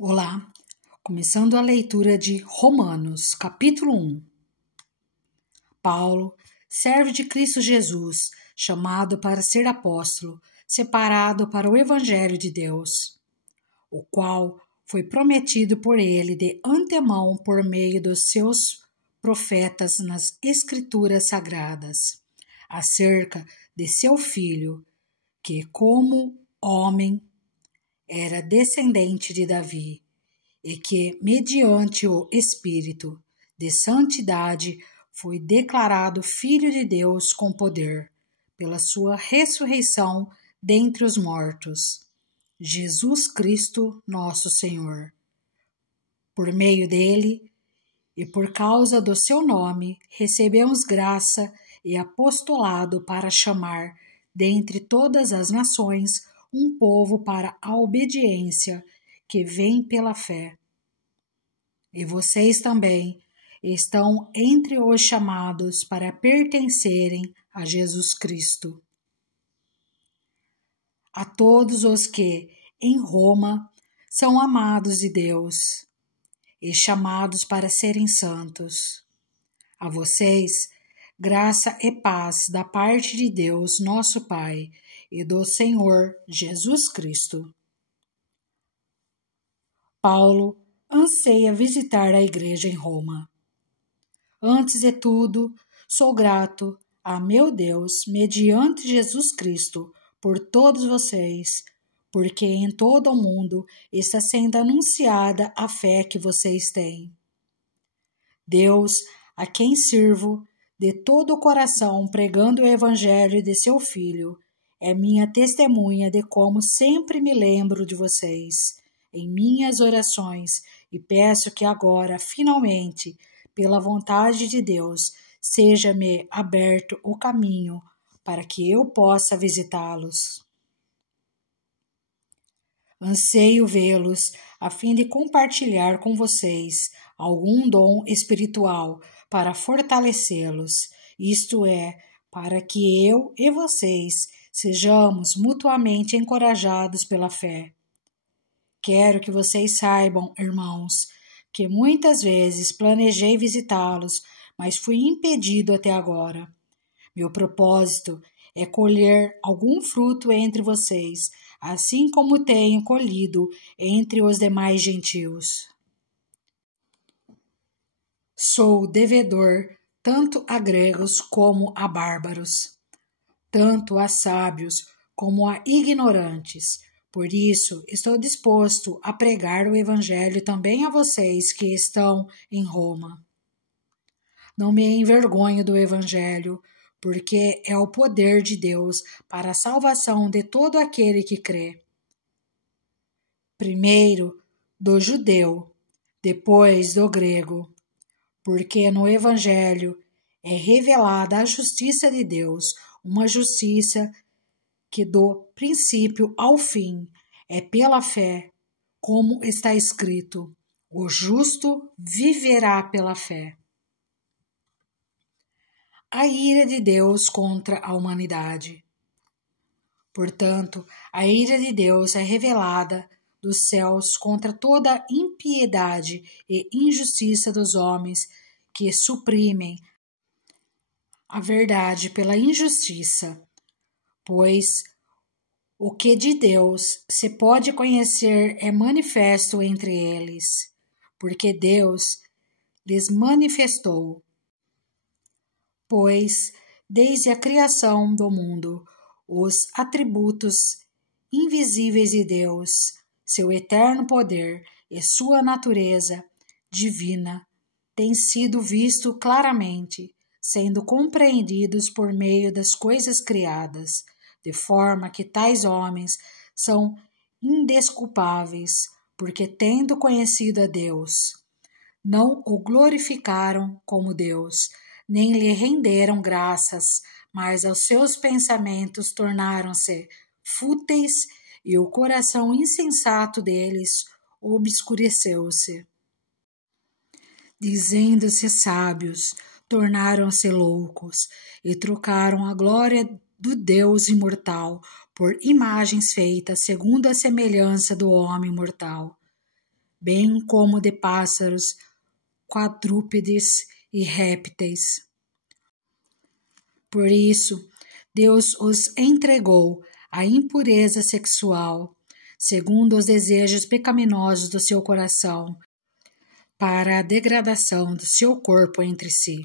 Olá, começando a leitura de Romanos, capítulo 1. Paulo, servo de Cristo Jesus, chamado para ser apóstolo, separado para o Evangelho de Deus, o qual foi prometido por ele de antemão por meio dos seus profetas nas Escrituras Sagradas, acerca de seu Filho, que, como homem, era descendente de Davi, e que, mediante o Espírito de Santidade, foi declarado Filho de Deus com poder, pela sua ressurreição dentre os mortos, Jesus Cristo, nosso Senhor. Por meio dele, e por causa do seu nome, recebemos graça e apostolado para chamar, dentre todas as nações, um povo para a obediência que vem pela fé. E vocês também estão entre os chamados para pertencerem a Jesus Cristo. A todos os que, em Roma, são amados de Deus e chamados para serem santos. A vocês, graça e paz da parte de Deus, nosso Pai, e do Senhor Jesus Cristo. Paulo anseia visitar a igreja em Roma. Antes de tudo, sou grato a meu Deus, mediante Jesus Cristo, por todos vocês, porque em todo o mundo está sendo anunciada a fé que vocês têm. Deus, a quem sirvo de todo o coração pregando o evangelho de seu Filho, é minha testemunha de como sempre me lembro de vocês em minhas orações e peço que agora, finalmente, pela vontade de Deus, seja-me aberto o caminho para que eu possa visitá-los. Anseio vê-los a fim de compartilhar com vocês algum dom espiritual para fortalecê-los, isto é, para que eu e vocês sejamos mutuamente encorajados pela fé. Quero que vocês saibam, irmãos, que muitas vezes planejei visitá-los, mas fui impedido até agora. Meu propósito é colher algum fruto entre vocês, assim como tenho colhido entre os demais gentios. Sou devedor tanto a gregos como a bárbaros, tanto a sábios como a ignorantes. Por isso, estou disposto a pregar o Evangelho também a vocês que estão em Roma. Não me envergonho do Evangelho, porque é o poder de Deus para a salvação de todo aquele que crê. Primeiro do judeu, depois do grego, porque no Evangelho é revelada a justiça de Deus, uma justiça que do princípio ao fim é pela fé, como está escrito, o justo viverá pela fé. A ira de Deus contra a humanidade. Portanto, a ira de Deus é revelada dos céus contra toda a impiedade e injustiça dos homens que suprimem a verdade pela injustiça, pois o que de Deus se pode conhecer é manifesto entre eles, porque Deus lhes manifestou. Pois, desde a criação do mundo, os atributos invisíveis de Deus, seu eterno poder e sua natureza divina, têm sido vistos claramente, sendo compreendidos por meio das coisas criadas, de forma que tais homens são indesculpáveis, porque, tendo conhecido a Deus, não o glorificaram como Deus, nem lhe renderam graças, mas aos seus pensamentos tornaram-se fúteis e o coração insensato deles obscureceu-se. Dizendo-se sábios, tornaram-se loucos e trocaram a glória do Deus imortal por imagens feitas segundo a semelhança do homem mortal, bem como de pássaros, quadrúpedes e répteis. Por isso, Deus os entregou à impureza sexual, segundo os desejos pecaminosos do seu coração, para a degradação do seu corpo entre si.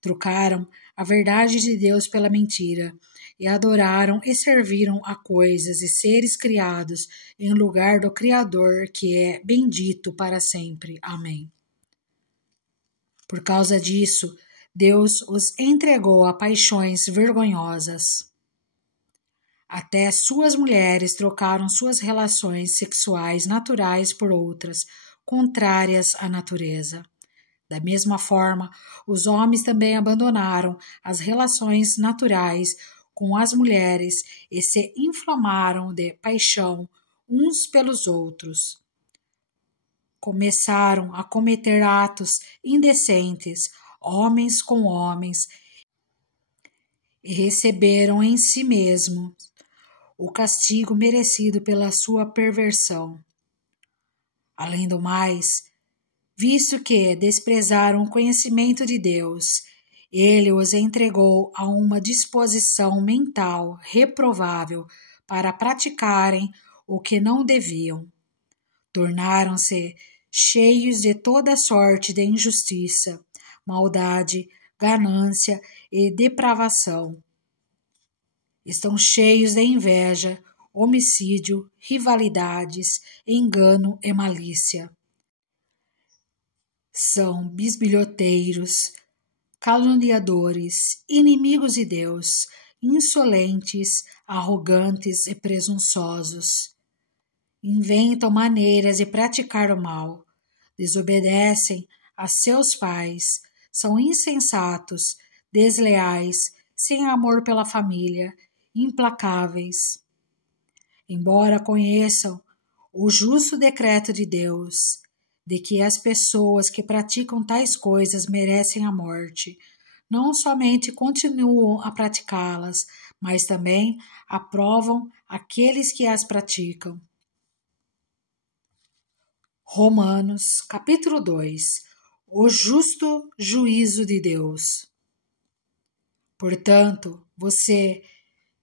Trocaram a verdade de Deus pela mentira, e adoraram e serviram a coisas e seres criados em lugar do Criador, que é bendito para sempre. Amém. Por causa disso, Deus os entregou a paixões vergonhosas. Até suas mulheres trocaram suas relações sexuais naturais por outras, contrárias à natureza. Da mesma forma, os homens também abandonaram as relações naturais com as mulheres e se inflamaram de paixão uns pelos outros. Começaram a cometer atos indecentes, homens com homens, e receberam em si mesmos o castigo merecido pela sua perversão. Além do mais, visto que desprezaram o conhecimento de Deus, ele os entregou a uma disposição mental reprovável para praticarem o que não deviam. Tornaram-se cheios de toda sorte de injustiça, maldade, ganância e depravação. Estão cheios de inveja, homicídio, rivalidades, engano e malícia. São bisbilhoteiros, caluniadores, inimigos de Deus, insolentes, arrogantes e presunçosos. Inventam maneiras de praticar o mal, desobedecem a seus pais, são insensatos, desleais, sem amor pela família, implacáveis. Embora conheçam o justo decreto de Deus, de que as pessoas que praticam tais coisas merecem a morte, não somente continuam a praticá-las, mas também aprovam aqueles que as praticam. Romanos, capítulo 2. O justo juízo de Deus. Portanto, você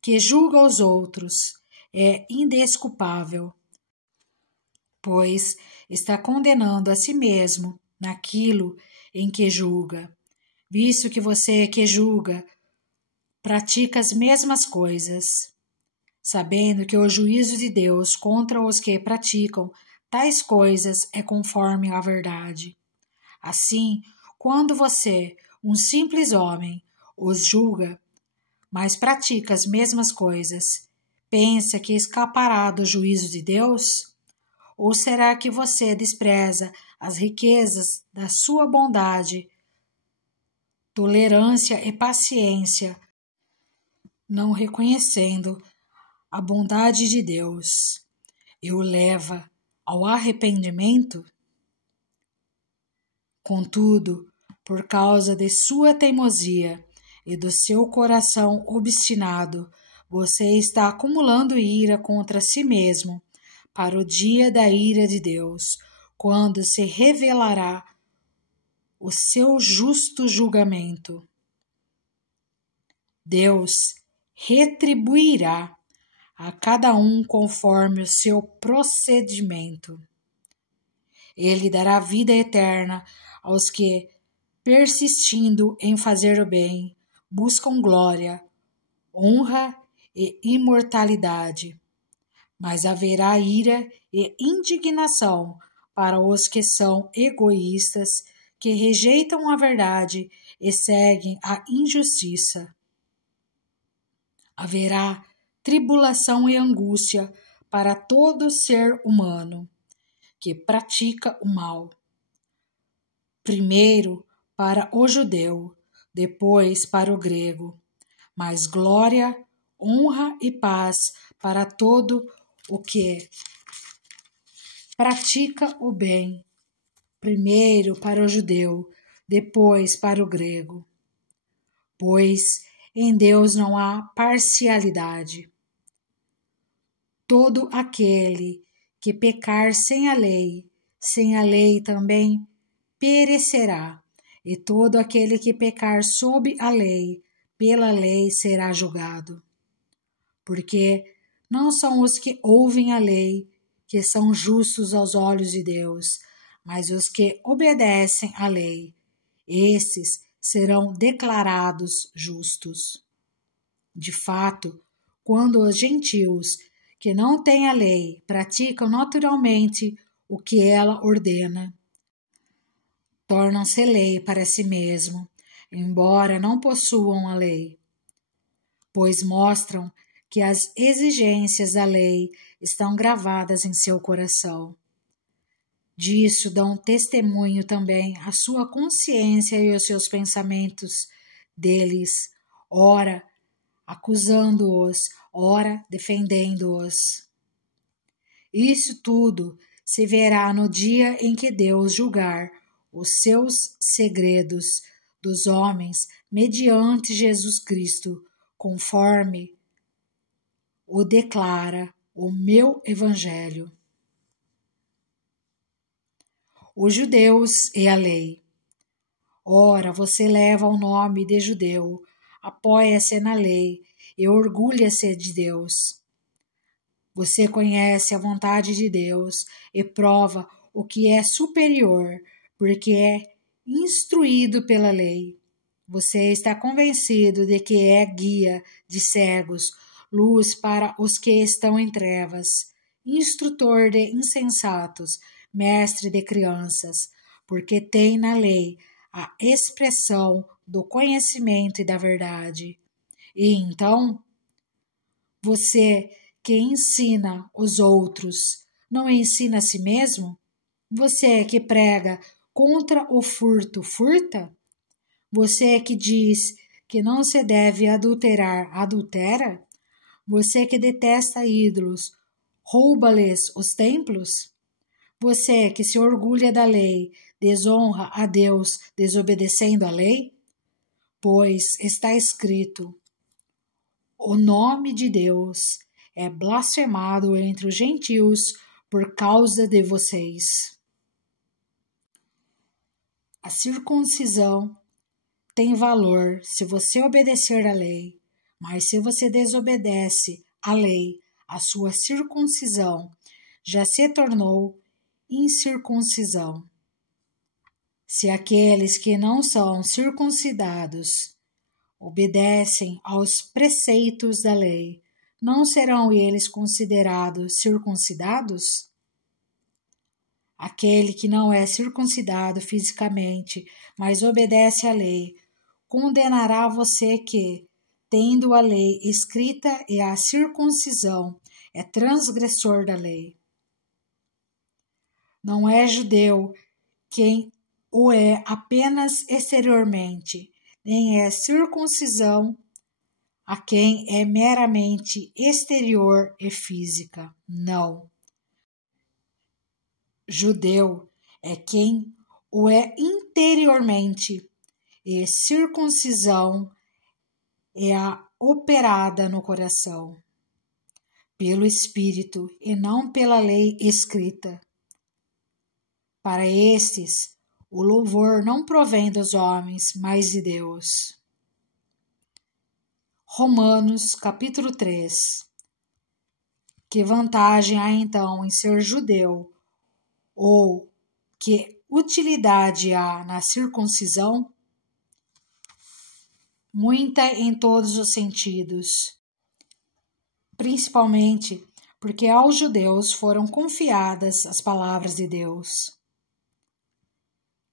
que julga os outros é indesculpável, pois está condenando a si mesmo naquilo em que julga, visto que você que julga pratica as mesmas coisas, sabendo que o juízo de Deus contra os que praticam tais coisas é conforme à verdade. Assim, quando você, um simples homem, os julga, mas pratica as mesmas coisas, pensa que escapará do juízo de Deus? Ou será que você despreza as riquezas da sua bondade, tolerância e paciência, não reconhecendo a bondade de Deus, e o leva ao arrependimento? Contudo, por causa de sua teimosia e do seu coração obstinado, você está acumulando ira contra si mesmo para o dia da ira de Deus, quando se revelará o seu justo julgamento. Deus retribuirá a cada um conforme o seu procedimento. Ele dará vida eterna aos que, persistindo em fazer o bem, buscam glória, honra e imortalidade. Mas haverá ira e indignação para os que são egoístas, que rejeitam a verdade e seguem a injustiça. Haverá tribulação e angústia para todo ser humano que pratica o mal. Primeiro para o judeu, depois para o grego, mas glória, honra e paz para todo o que pratica o bem, primeiro para o judeu, depois para o grego. Pois em Deus não há parcialidade. Todo aquele que pecar sem a lei sem a lei também perecerá, e todo aquele que pecar sob a lei, pela lei será julgado. Porque não são os que ouvem a lei que são justos aos olhos de Deus, mas os que obedecem à lei. Esses serão declarados justos. De fato, quando os gentios que não têm a lei praticam naturalmente o que ela ordena, tornam-se lei para si mesmo, embora não possuam a lei, pois mostram que as exigências da lei estão gravadas em seu coração. Disso dão testemunho também a sua consciência e os seus pensamentos deles, ora acusando-os, ora defendendo-os. Isso tudo se verá no dia em que Deus julgar os seus segredos dos homens mediante Jesus Cristo, conforme o declara o meu Evangelho. Os judeus e a lei. Ora, você leva o nome de judeu, apoia-se na lei e orgulha-se de Deus. Você conhece a vontade de Deus e prova o que é superior, porque é instruído pela lei. Você está convencido de que é guia de cegos, luz para os que estão em trevas, instrutor de insensatos, mestre de crianças, porque tem na lei a expressão do conhecimento e da verdade. E então, você que ensina os outros, não ensina a si mesmo? Você que prega contra o furto, furta? Você que diz que não se deve adulterar, adultera? Você que detesta ídolos, rouba-lhes os templos? Você que se orgulha da lei, desonra a Deus desobedecendo a lei? Pois está escrito: o nome de Deus é blasfemado entre os gentios por causa de vocês. A circuncisão tem valor se você obedecer à lei, mas se você desobedece à lei, a sua circuncisão já se tornou incircuncisão. Se aqueles que não são circuncidados obedecem aos preceitos da lei, não serão eles considerados circuncidados? Aquele que não é circuncidado fisicamente, mas obedece à lei, condenará você que, tendo a lei escrita e a circuncisão, é transgressor da lei. Não é judeu quem o é apenas exteriormente, nem é circuncisão a quem é meramente exterior e física. Não. Judeu é quem o é interiormente, e circuncisão é a operada no coração, pelo Espírito e não pela lei escrita. Para estes, o louvor não provém dos homens, mas de Deus. Romanos, capítulo 3. Que vantagem há então em ser judeu? Ou que utilidade há na circuncisão? Muita em todos os sentidos, principalmente porque aos judeus foram confiadas as palavras de Deus.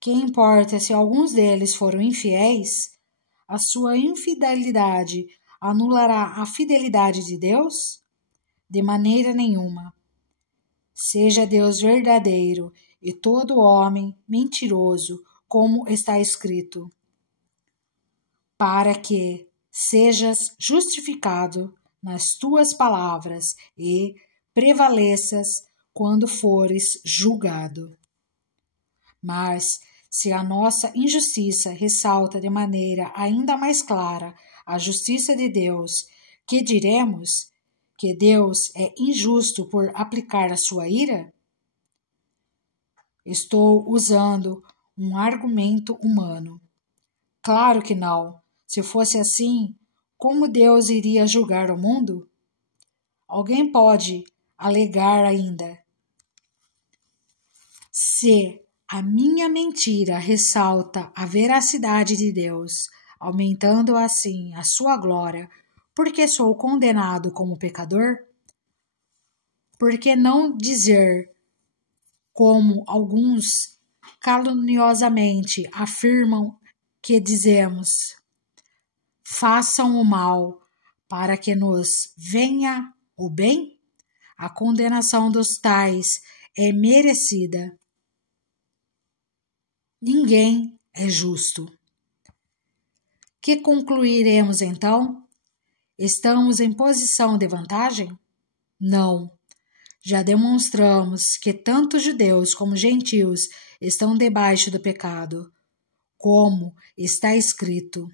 Que importa se alguns deles foram infiéis? A sua infidelidade anulará a fidelidade de Deus? De maneira nenhuma. Seja Deus verdadeiro e todo homem mentiroso, como está escrito, para que sejas justificado nas tuas palavras e prevaleças quando fores julgado. Mas, se a nossa injustiça ressalta de maneira ainda mais clara a justiça de Deus, que diremos? Que Deus é injusto por aplicar a sua ira? Estou usando um argumento humano. Claro que não. Se fosse assim, como Deus iria julgar o mundo? Alguém pode alegar ainda: se a minha mentira ressalta a veracidade de Deus, aumentando assim a sua glória, porque sou condenado como pecador? Por que não dizer, como alguns caluniosamente afirmam que dizemos: façam o mal para que nos venha o bem? A condenação dos tais é merecida. Ninguém é justo. Que concluiremos então? Estamos em posição de vantagem? Não. Já demonstramos que tanto judeus como gentios estão debaixo do pecado, como está escrito: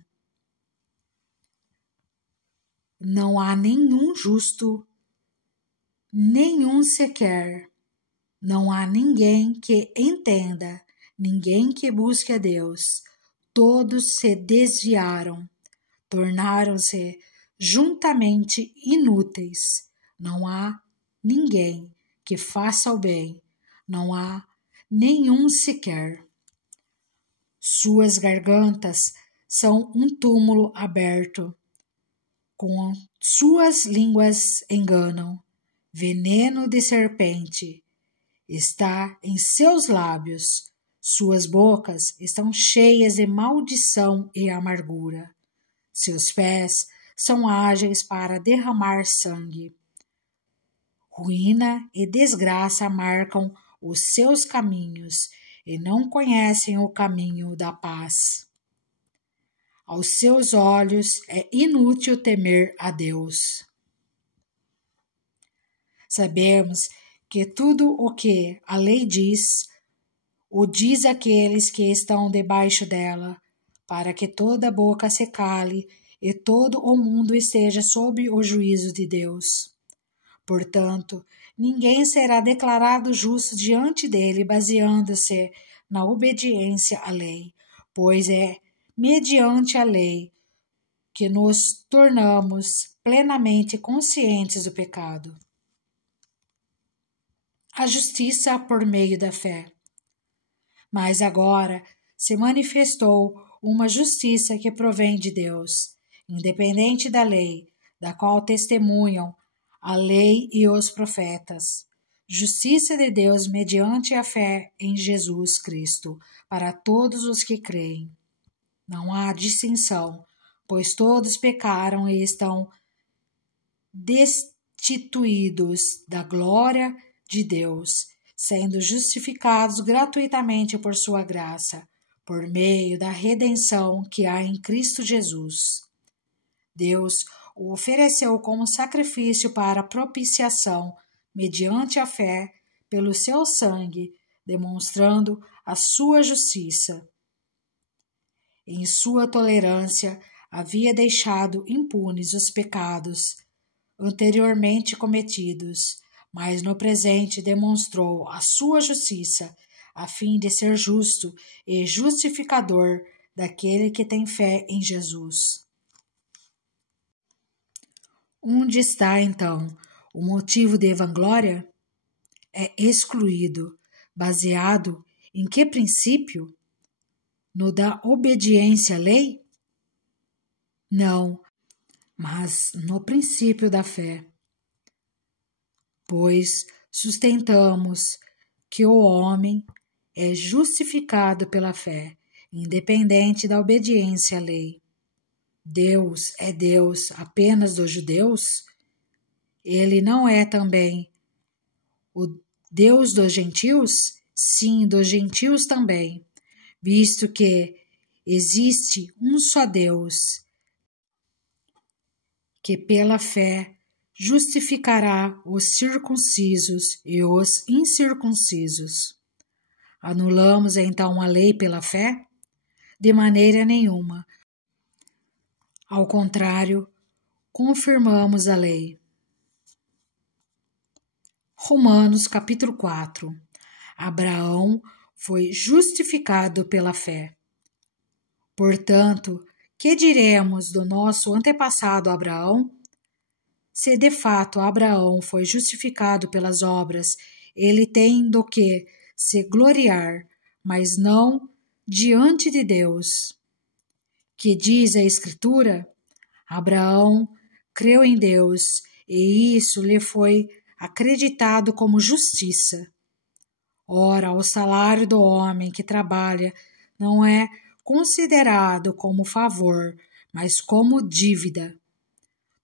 não há nenhum justo, nenhum sequer. Não há ninguém que entenda, ninguém que busque a Deus. Todos se desviaram, tornaram-se juntamente inúteis. Não há ninguém que faça o bem, não há nenhum sequer. Suas gargantas são um túmulo aberto, com suas línguas enganam, veneno de serpente está em seus lábios, suas bocas estão cheias de maldição e amargura. Seus pés são ágeis para derramar sangue. Ruína e desgraça marcam os seus caminhos e não conhecem o caminho da paz. Aos seus olhos é inútil temer a Deus. Sabemos que tudo o que a lei diz, o diz àqueles que estão debaixo dela, para que toda boca se cale e todo o mundo esteja sob o juízo de Deus. Portanto, ninguém será declarado justo diante dele baseando-se na obediência à lei, pois é mediante a lei que nos tornamos plenamente conscientes do pecado. A justiça por meio da fé. Mas agora se manifestou uma justiça que provém de Deus, independente da lei, da qual testemunham a lei e os profetas. Justiça de Deus mediante a fé em Jesus Cristo, para todos os que creem. Não há distinção, pois todos pecaram e estão destituídos da glória de Deus, sendo justificados gratuitamente por sua graça, por meio da redenção que há em Cristo Jesus. Deus o ofereceu como sacrifício para propiciação, mediante a fé, pelo seu sangue, demonstrando a sua justiça. Em sua tolerância, havia deixado impunes os pecados anteriormente cometidos, mas no presente demonstrou a sua justiça, a fim de ser justo e justificador daquele que tem fé em Jesus. Onde está, então, o motivo de vanglória? É excluído, baseado em que princípio? No da obediência à lei? Não, mas no princípio da fé. Pois sustentamos que o homem é justificado pela fé, independente da obediência à lei. Deus é Deus apenas dos judeus? Ele não é também o Deus dos gentios? Sim, dos gentios também, visto que existe um só Deus, que pela fé justificará os circuncisos e os incircuncisos. Anulamos então a lei pela fé? De maneira nenhuma. Ao contrário, confirmamos a lei. Romanos capítulo 4. Abraão foi justificado pela fé. Portanto, que diremos do nosso antepassado Abraão? Se de fato Abraão foi justificado pelas obras, ele tem do que se gloriar, mas não diante de Deus. Que diz a Escritura? Abraão creu em Deus, e isso lhe foi acreditado como justiça. Ora, o salário do homem que trabalha não é considerado como favor, mas como dívida.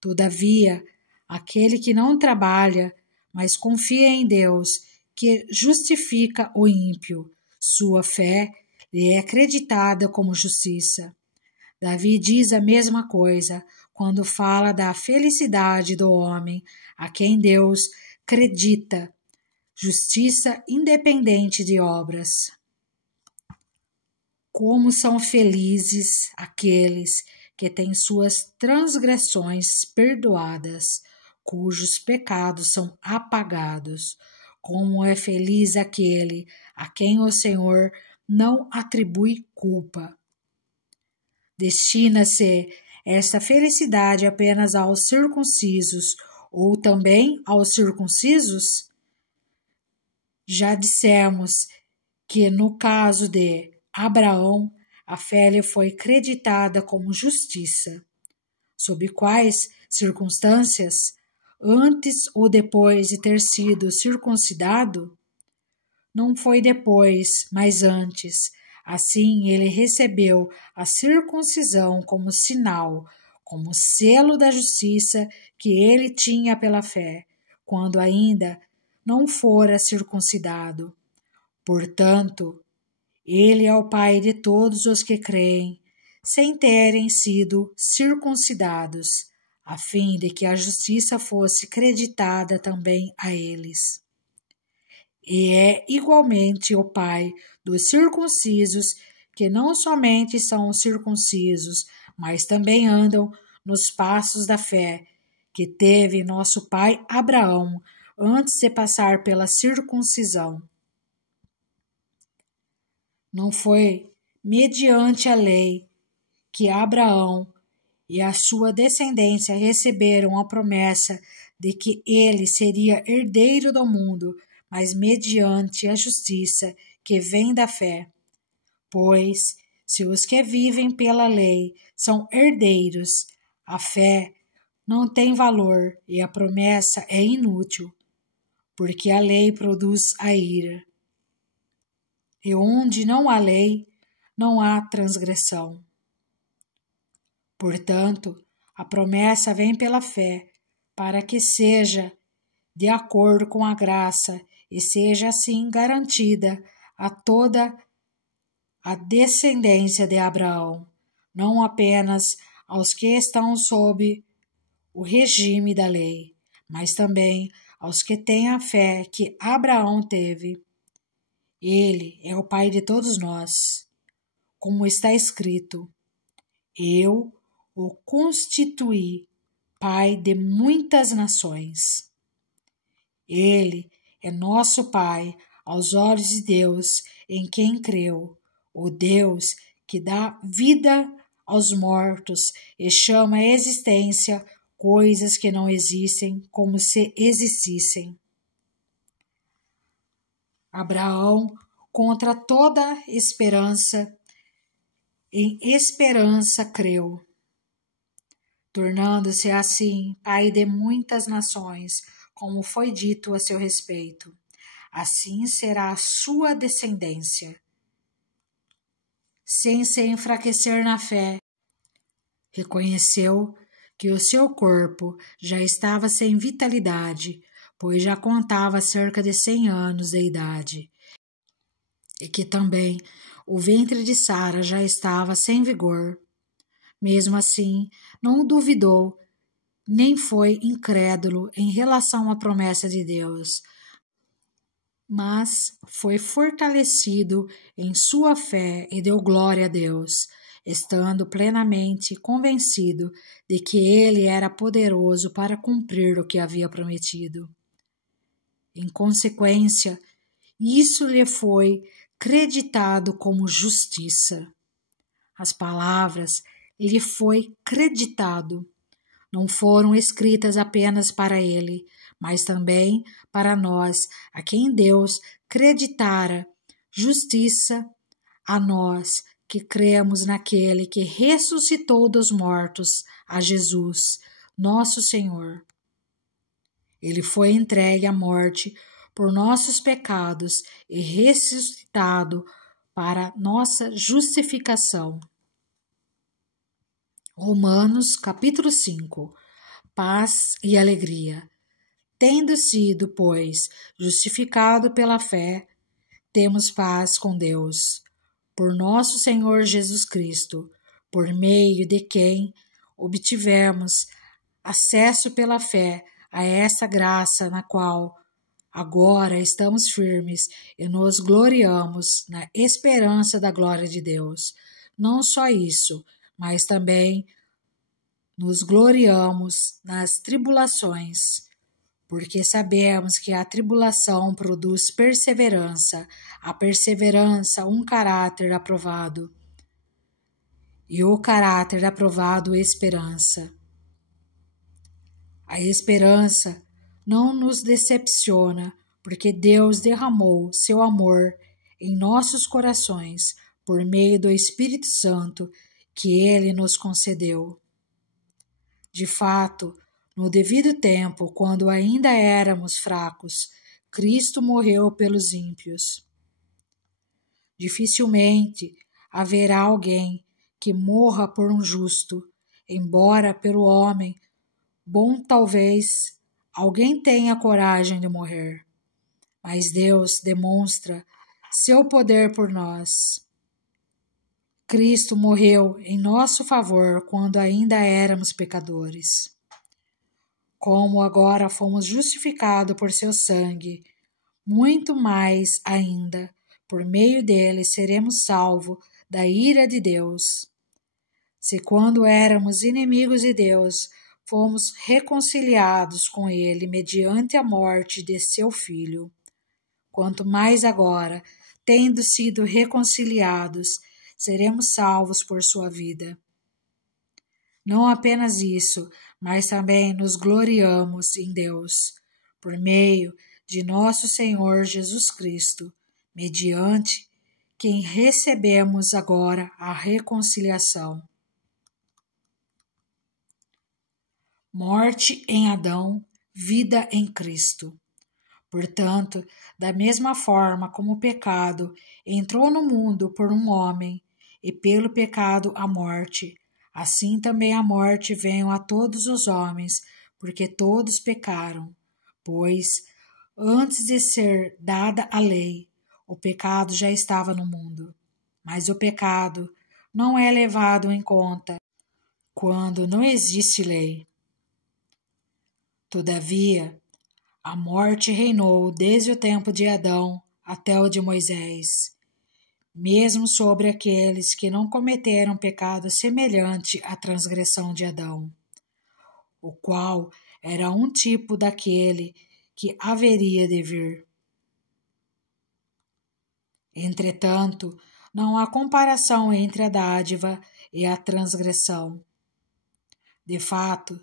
Todavia, aquele que não trabalha, mas confia em Deus, que justifica o ímpio, sua fé lhe é acreditada como justiça. Davi diz a mesma coisa quando fala da felicidade do homem a quem Deus acredita justiça independente de obras. Como são felizes aqueles que têm suas transgressões perdoadas, cujos pecados são apagados. Como é feliz aquele a quem o Senhor não atribui culpa. Destina-se esta felicidade apenas aos circuncisos ou também aos circuncisos? Já dissemos que no caso de Abraão, a fé lhe foi creditada como justiça. Sob quais circunstâncias? Antes ou depois de ter sido circuncidado? Não foi depois, mas antes. Assim ele recebeu a circuncisão como sinal, como selo da justiça que ele tinha pela fé, quando ainda não fora circuncidado. Portanto, ele é o Pai de todos os que creem, sem terem sido circuncidados, a fim de que a justiça fosse creditada também a eles. E é igualmente o Pai dos circuncisos, que não somente são circuncisos, mas também andam nos passos da fé, que teve nosso pai Abraão, antes de passar pela circuncisão. Não foi mediante a lei que Abraão e a sua descendência receberam a promessa de que ele seria herdeiro do mundo, mas mediante a justiça que vem da fé. Pois, se os que vivem pela lei são herdeiros, a fé não tem valor e a promessa é inútil, porque a lei produz a ira. E onde não há lei, não há transgressão. Portanto, a promessa vem pela fé, para que seja de acordo com a graça e seja assim garantida a toda a descendência de Abraão, não apenas aos que estão sob o regime da lei, mas também aos que têm a fé que Abraão teve. Ele é o Pai de todos nós, como está escrito: eu o constituí Pai de muitas nações. Ele é nosso Pai aos olhos de Deus em quem creu, o Deus que dá vida aos mortos e chama à existência coisas que não existem como se existissem. Abraão, contra toda esperança, em esperança creu, tornando-se assim pai de muitas nações, como foi dito a seu respeito. Assim será a sua descendência. Sem se enfraquecer na fé, reconheceu que o seu corpo já estava sem vitalidade, pois já contava cerca de 100 anos de idade, e que também o ventre de Sara já estava sem vigor. Mesmo assim, não duvidou, nem foi incrédulo em relação à promessa de Deus, mas foi fortalecido em sua fé e deu glória a Deus, estando plenamente convencido de que ele era poderoso para cumprir o que havia prometido. Em consequência, isso lhe foi creditado como justiça. As palavras lhe foi creditado. Não foram escritas apenas para ele, mas também para nós, a quem Deus creditara justiça, a nós que cremos naquele que ressuscitou dos mortos, a Jesus, nosso Senhor. Ele foi entregue à morte por nossos pecados e ressuscitado para nossa justificação. Romanos capítulo 5. Paz e alegria. Tendo sido, pois, justificado pela fé, temos paz com Deus, por nosso Senhor Jesus Cristo, por meio de quem obtivemos acesso pela fé a essa graça na qual agora estamos firmes e nos gloriamos na esperança da glória de Deus. Não só isso, mas também nos gloriamos nas tribulações, porque sabemos que a tribulação produz perseverança, a perseverança um caráter aprovado, e o caráter aprovado esperança. A esperança não nos decepciona, porque Deus derramou seu amor em nossos corações por meio do Espírito Santo que Ele nos concedeu. De fato, no devido tempo, quando ainda éramos fracos, Cristo morreu pelos ímpios. Dificilmente haverá alguém que morra por um justo, embora pelo homem bom talvez alguém tenha coragem de morrer. Mas Deus demonstra seu poder por nós. Cristo morreu em nosso favor quando ainda éramos pecadores. Como agora fomos justificados por seu sangue, muito mais ainda, por meio dele seremos salvos da ira de Deus. Se quando éramos inimigos de Deus, fomos reconciliados com ele mediante a morte de seu Filho, quanto mais agora, tendo sido reconciliados, seremos salvos por sua vida. Não apenas isso, mas também nos gloriamos em Deus, por meio de nosso Senhor Jesus Cristo, mediante quem recebemos agora a reconciliação. Morte em Adão, vida em Cristo. Portanto, da mesma forma como o pecado entrou no mundo por um homem, e pelo pecado a morte, assim também a morte veio a todos os homens, porque todos pecaram. Pois, antes de ser dada a lei, o pecado já estava no mundo. Mas o pecado não é levado em conta quando não existe lei. Todavia, a morte reinou desde o tempo de Adão até o de Moisés, mesmo sobre aqueles que não cometeram pecado semelhante à transgressão de Adão, o qual era um tipo daquele que haveria de vir. Entretanto, não há comparação entre a dádiva e a transgressão. De fato,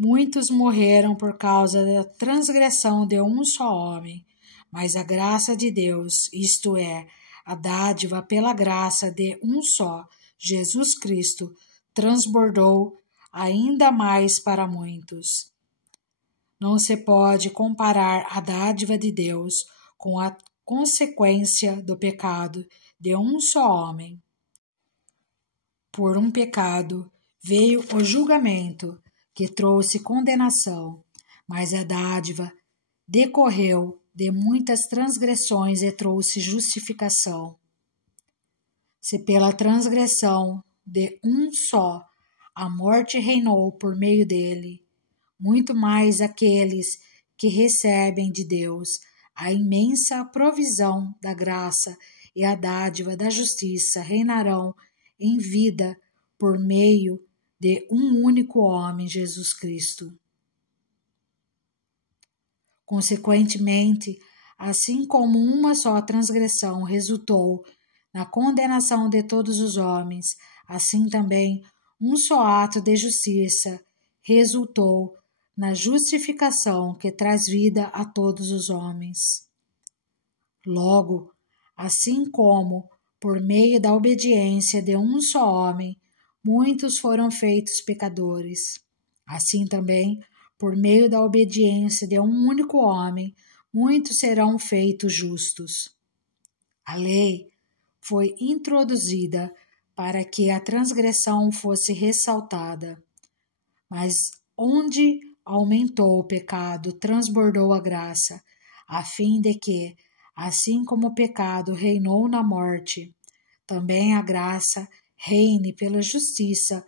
muitos morreram por causa da transgressão de um só homem, mas a graça de Deus, isto é, a dádiva pela graça de um só, Jesus Cristo, transbordou ainda mais para muitos. Não se pode comparar a dádiva de Deus com a consequência do pecado de um só homem. Por um pecado veio o julgamento, que trouxe condenação, mas a dádiva decorreu de muitas transgressões e trouxe justificação. Se pela transgressão de um só a morte reinou por meio dele, muito mais aqueles que recebem de Deus a imensa provisão da graça e a dádiva da justiça reinarão em vida por meio de um único homem, Jesus Cristo. Consequentemente, assim como uma só transgressão resultou na condenação de todos os homens, assim também um só ato de justiça resultou na justificação que traz vida a todos os homens. Logo, assim como, por meio da obediência de um só homem, muitos foram feitos pecadores, assim também, por meio da obediência de um único homem, muitos serão feitos justos. A lei foi introduzida para que a transgressão fosse ressaltada, mas onde aumentou o pecado, transbordou a graça, a fim de que, assim como o pecado reinou na morte, também a graça reine pela justiça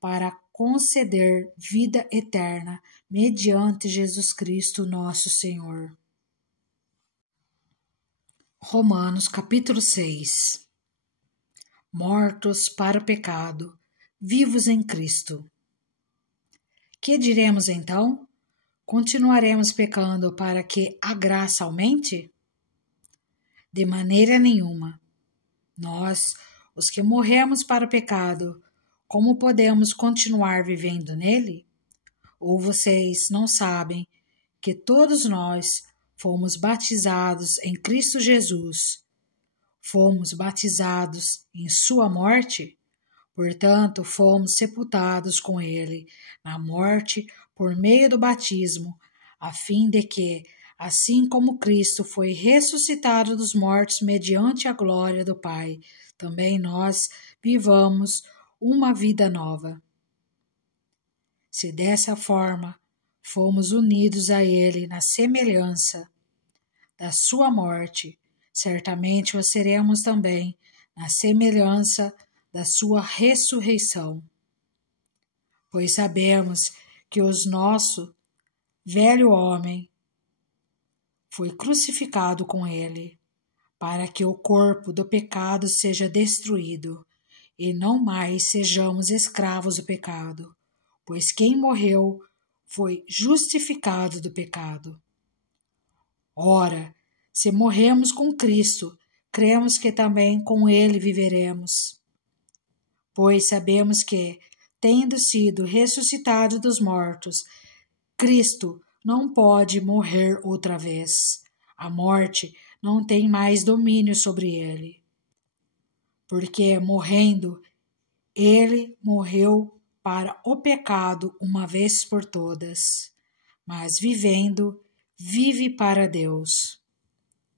para conceder vida eterna mediante Jesus Cristo, nosso Senhor. Romanos capítulo 6. Mortos para o pecado, vivos em Cristo. Que diremos então? Continuaremos pecando para que a graça aumente? De maneira nenhuma. Nós, os que morremos para o pecado, como podemos continuar vivendo nele? Ou vocês não sabem que todos nós fomos batizados em Cristo Jesus? Fomos batizados em sua morte? Portanto, fomos sepultados com ele na morte por meio do batismo, a fim de que, assim como Cristo foi ressuscitado dos mortos mediante a glória do Pai, também nós vivamos uma vida nova. Se dessa forma fomos unidos a ele na semelhança da sua morte, certamente o seremos também na semelhança da sua ressurreição. Pois sabemos que o nosso velho homem foi crucificado com ele, para que o corpo do pecado seja destruído, e não mais sejamos escravos do pecado, pois quem morreu foi justificado do pecado. Ora, se morremos com Cristo, cremos que também com ele viveremos. Pois sabemos que, tendo sido ressuscitado dos mortos, Cristo não pode morrer outra vez. A morte não tem mais domínio sobre ele. Porque, morrendo, ele morreu para o pecado uma vez por todas, mas vivendo, vive para Deus.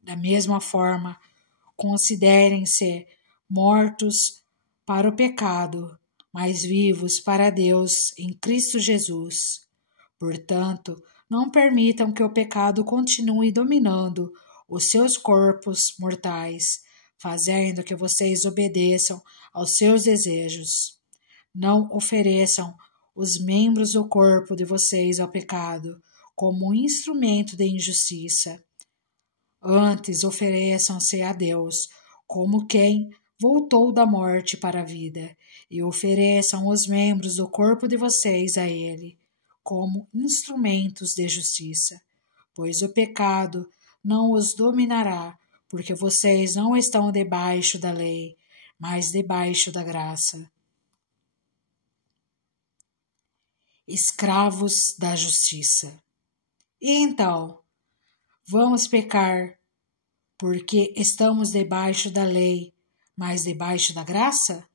Da mesma forma, considerem-se mortos para o pecado, mas vivos para Deus em Cristo Jesus. Portanto, não permitam que o pecado continue dominando os seus corpos mortais, fazendo que vocês obedeçam aos seus desejos. Não ofereçam os membros do corpo de vocês ao pecado como um instrumento de injustiça. Antes, ofereçam-se a Deus como quem voltou da morte para a vida, e ofereçam os membros do corpo de vocês a Ele, como instrumentos de justiça, pois o pecado não os dominará, porque vocês não estão debaixo da lei, mas debaixo da graça. Escravos da justiça. E então, vamos pecar porque estamos debaixo da lei, mas debaixo da graça?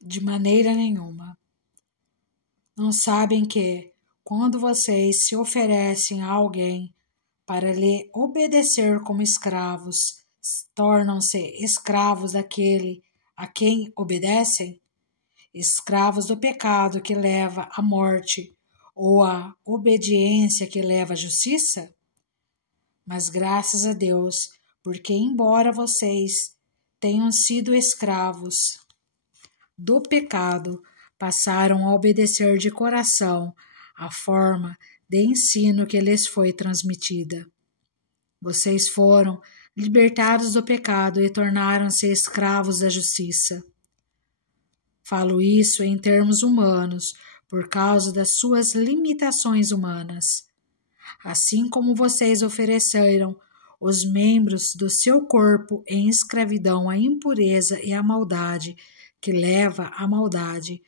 De maneira nenhuma. Não sabem que, quando vocês se oferecem a alguém para lhe obedecer como escravos, tornam-se escravos daquele a quem obedecem? Escravos do pecado que leva à morte, ou à obediência que leva à justiça? Mas graças a Deus, porque embora vocês tenham sido escravos do pecado, passaram a obedecer de coração a forma de ensino que lhes foi transmitida. Vocês foram libertados do pecado e tornaram-se escravos da justiça. Falo isso em termos humanos, por causa das suas limitações humanas. assim como vocês ofereceram os membros do seu corpo em escravidão à impureza e à maldade, que leva à maldade,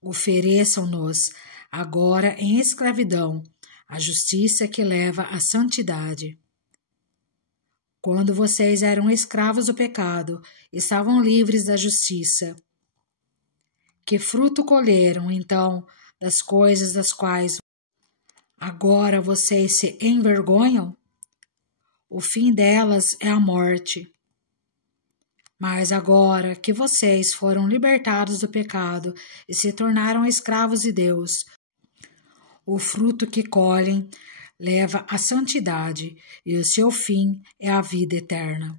ofereçam-nos agora em escravidão a justiça que leva à santidade. Quando vocês eram escravos do pecado, estavam livres da justiça. Que fruto colheram, então, das coisas das quais agora vocês se envergonham? O fim delas é a morte. Mas agora que vocês foram libertados do pecado e se tornaram escravos de Deus, o fruto que colhem leva à santidade e o seu fim é a vida eterna.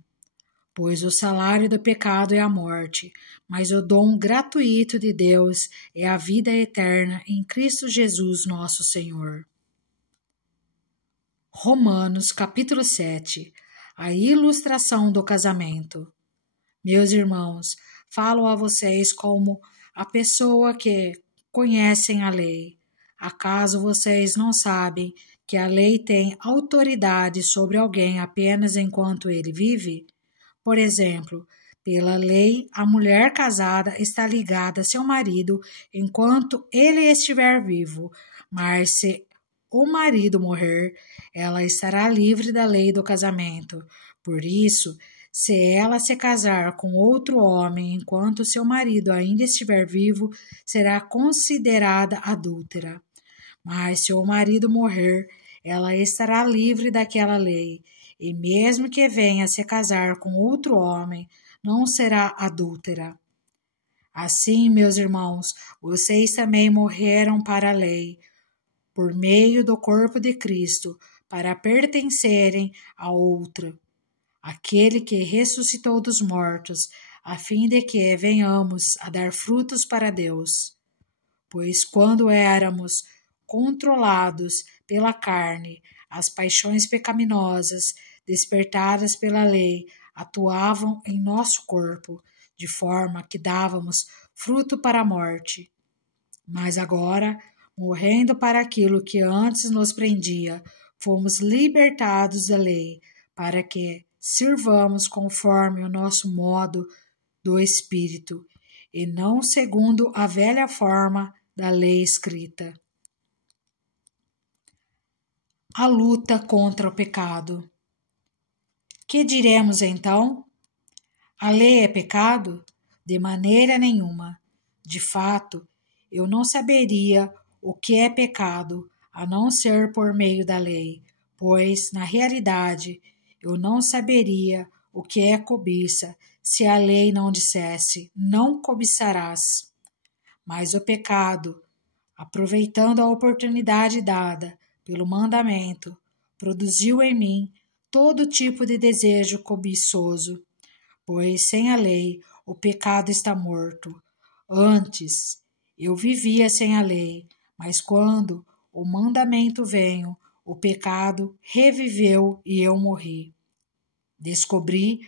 Pois o salário do pecado é a morte, mas o dom gratuito de Deus é a vida eterna em Cristo Jesus nosso Senhor. Romanos capítulo 7. A ilustração do casamento. Meus irmãos, falo a vocês como a pessoa que conhecem a lei. Acaso vocês não sabem que a lei tem autoridade sobre alguém apenas enquanto ele vive? Por exemplo, pela lei, a mulher casada está ligada a seu marido enquanto ele estiver vivo, mas se o marido morrer, ela estará livre da lei do casamento. Por isso, se ela se casar com outro homem enquanto seu marido ainda estiver vivo, será considerada adúltera. Mas se o marido morrer, ela estará livre daquela lei, e mesmo que venha se casar com outro homem, não será adúltera. Assim, meus irmãos, vocês também morreram para a lei, por meio do corpo de Cristo, para pertencerem a outra, aquele que ressuscitou dos mortos, a fim de que venhamos a dar frutos para Deus. Pois quando éramos controlados pela carne, as paixões pecaminosas, despertadas pela lei, atuavam em nosso corpo, de forma que dávamos fruto para a morte. Mas agora, morrendo para aquilo que antes nos prendia, fomos libertados da lei, para que sirvamos conforme o nosso modo do Espírito, e não segundo a velha forma da lei escrita. A luta contra o pecado. Que diremos então? A lei é pecado? De maneira nenhuma. De fato, eu não saberia o que é pecado, a não ser por meio da lei, pois, na realidade, eu não saberia o que é cobiça, se a lei não dissesse, não cobiçarás. Mas o pecado, aproveitando a oportunidade dada pelo mandamento, produziu em mim todo tipo de desejo cobiçoso, pois sem a lei o pecado está morto. Antes, eu vivia sem a lei, mas quando o mandamento veio, o pecado reviveu e eu morri. Descobri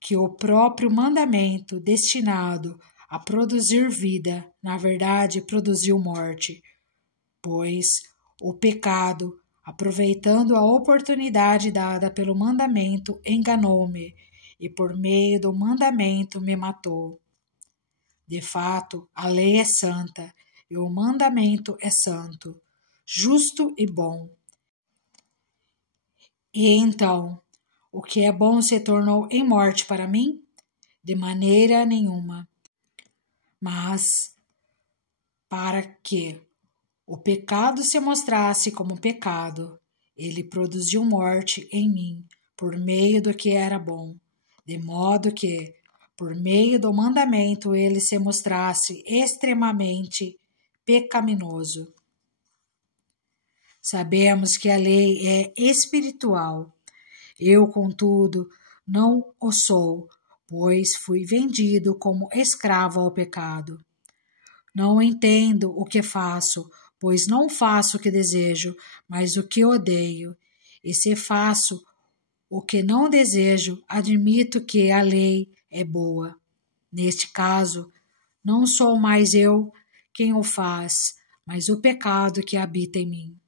que o próprio mandamento destinado a produzir vida, na verdade, produziu morte, pois o pecado, aproveitando a oportunidade dada pelo mandamento, enganou-me e por meio do mandamento me matou. De fato, a lei é santa e o mandamento é santo, justo e bom. E então, o que é bom se tornou em morte para mim? De maneira nenhuma. Mas, para que o pecado se mostrasse como pecado, ele produziu morte em mim, por meio do que era bom, de modo que, por meio do mandamento, ele se mostrasse extremamente pecaminoso. Sabemos que a lei é espiritual. Eu, contudo, não o sou, pois fui vendido como escravo ao pecado. Não entendo o que faço, pois não faço o que desejo, mas o que odeio. E se faço o que não desejo, admito que a lei é boa. Neste caso, não sou mais eu quem o faz, mas o pecado que habita em mim.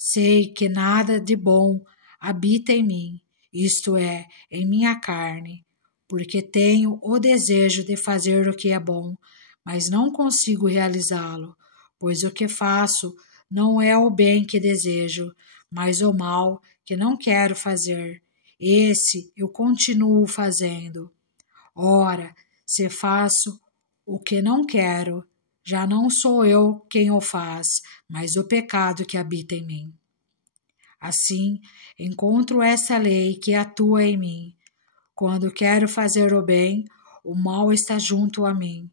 Sei que nada de bom habita em mim, isto é, em minha carne, porque tenho o desejo de fazer o que é bom, mas não consigo realizá-lo, pois o que faço não é o bem que desejo, mas o mal que não quero fazer. Esse eu continuo fazendo. Ora, se faço o que não quero, já não sou eu quem o faz, mas o pecado que habita em mim. Assim, encontro essa lei que atua em mim. Quando quero fazer o bem, o mal está junto a mim.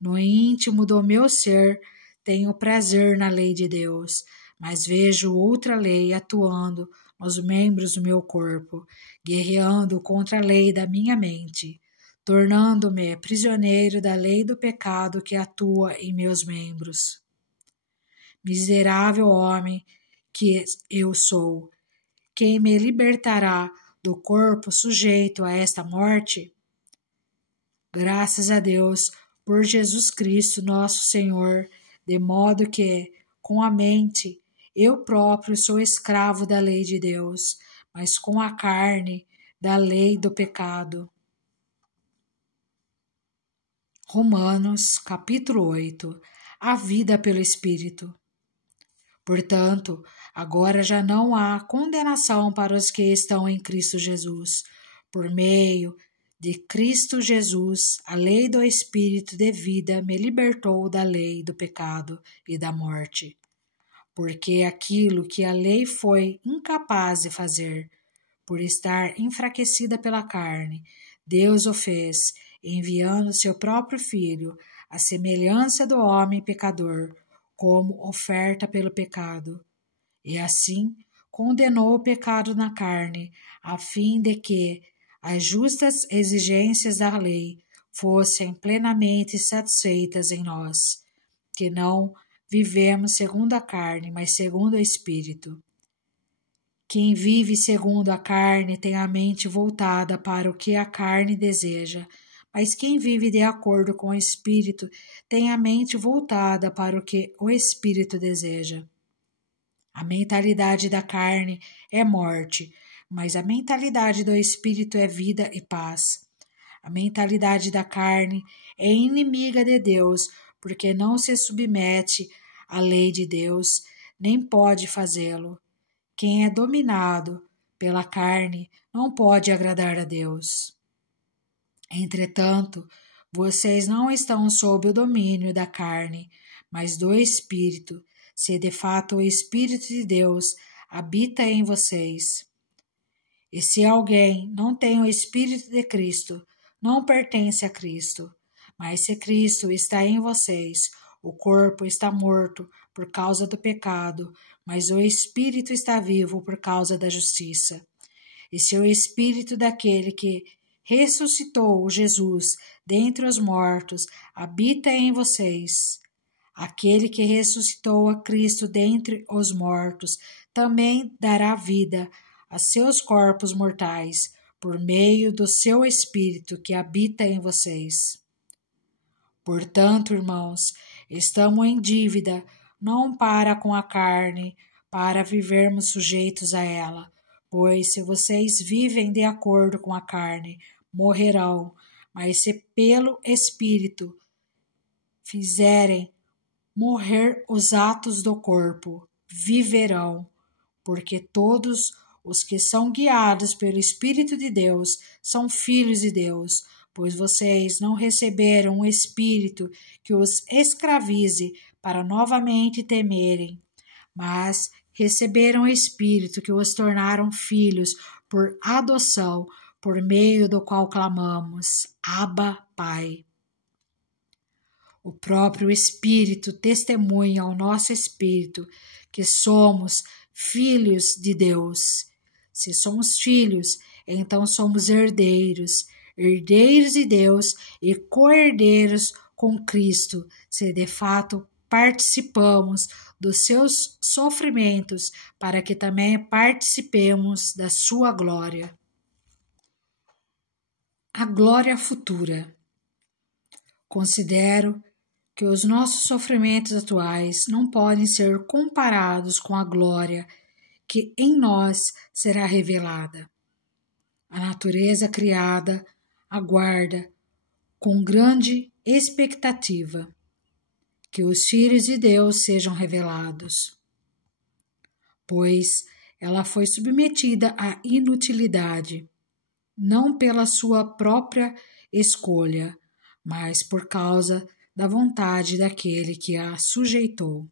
No íntimo do meu ser, tenho prazer na lei de Deus, mas vejo outra lei atuando nos membros do meu corpo, guerreando contra a lei da minha mente, tornando-me prisioneiro da lei do pecado que atua em meus membros. Miserável homem que eu sou, quem me libertará do corpo sujeito a esta morte? Graças a Deus por Jesus Cristo, nosso Senhor, de modo que, com a mente, eu próprio sou escravo da lei de Deus, mas com a carne, da lei do pecado. Romanos, capítulo 8. A vida pelo Espírito. Portanto, agora já não há condenação para os que estão em Cristo Jesus. Por meio de Cristo Jesus, a lei do Espírito de vida me libertou da lei do pecado e da morte. Porque aquilo que a lei foi incapaz de fazer, por estar enfraquecida pela carne, Deus o fez, enviando seu próprio Filho, à semelhança do homem pecador, como oferta pelo pecado. E assim condenou o pecado na carne, a fim de que as justas exigências da lei fossem plenamente satisfeitas em nós, que não vivemos segundo a carne, mas segundo o Espírito. Quem vive segundo a carne tem a mente voltada para o que a carne deseja, mas quem vive de acordo com o Espírito tem a mente voltada para o que o Espírito deseja. A mentalidade da carne é morte, mas a mentalidade do Espírito é vida e paz. A mentalidade da carne é inimiga de Deus, porque não se submete à lei de Deus, nem pode fazê-lo. Quem é dominado pela carne não pode agradar a Deus. Entretanto, vocês não estão sob o domínio da carne, mas do Espírito, se de fato o Espírito de Deus habita em vocês. E se alguém não tem o Espírito de Cristo, não pertence a Cristo. Mas se Cristo está em vocês, o corpo está morto por causa do pecado, mas o Espírito está vivo por causa da justiça. E se o Espírito daquele que ressuscitou Jesus dentre os mortos habita em vocês, aquele que ressuscitou a Cristo dentre os mortos também dará vida a seus corpos mortais por meio do seu Espírito que habita em vocês. Portanto, irmãos, estamos em dívida, não para com a carne, para vivermos sujeitos a ela, pois se vocês vivem de acordo com a carne, morrerão, mas se pelo Espírito fizerem morrer os atos do corpo, viverão, porque todos os que são guiados pelo Espírito de Deus são filhos de Deus, pois vocês não receberam um espírito que os escravize para novamente temerem, mas receberam o Espírito que os tornaram filhos por adoção, por meio do qual clamamos, Abba, Pai. O próprio Espírito testemunha ao nosso espírito que somos filhos de Deus. Se somos filhos, então somos herdeiros, herdeiros de Deus e co-herdeiros com Cristo, se de fato participamos dos seus sofrimentos, para que também participemos da sua glória. A glória futura. Considero que os nossos sofrimentos atuais não podem ser comparados com a glória que em nós será revelada. A natureza criada aguarda com grande expectativa que os filhos de Deus sejam revelados, pois ela foi submetida à inutilidade, não pela sua própria escolha, mas por causa da vontade daquele que a sujeitou,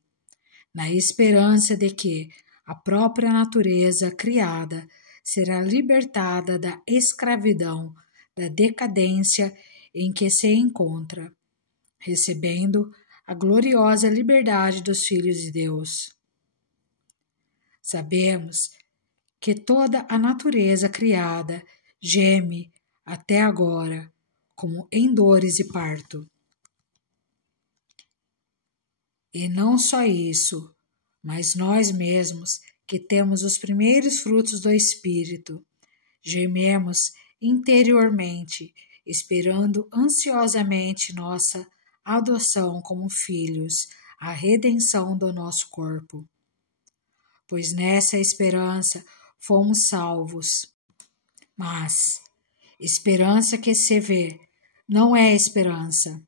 na esperança de que a própria natureza criada será libertada da escravidão, da decadência em que se encontra, recebendo a gloriosa liberdade dos filhos de Deus. Sabemos que toda a natureza criada geme até agora, como em dores de parto. E não só isso, mas nós mesmos, que temos os primeiros frutos do Espírito, gememos interiormente, esperando ansiosamente nossa adoção como filhos, a redenção do nosso corpo. Pois nessa esperança fomos salvos. Mas esperança que se vê não é esperança.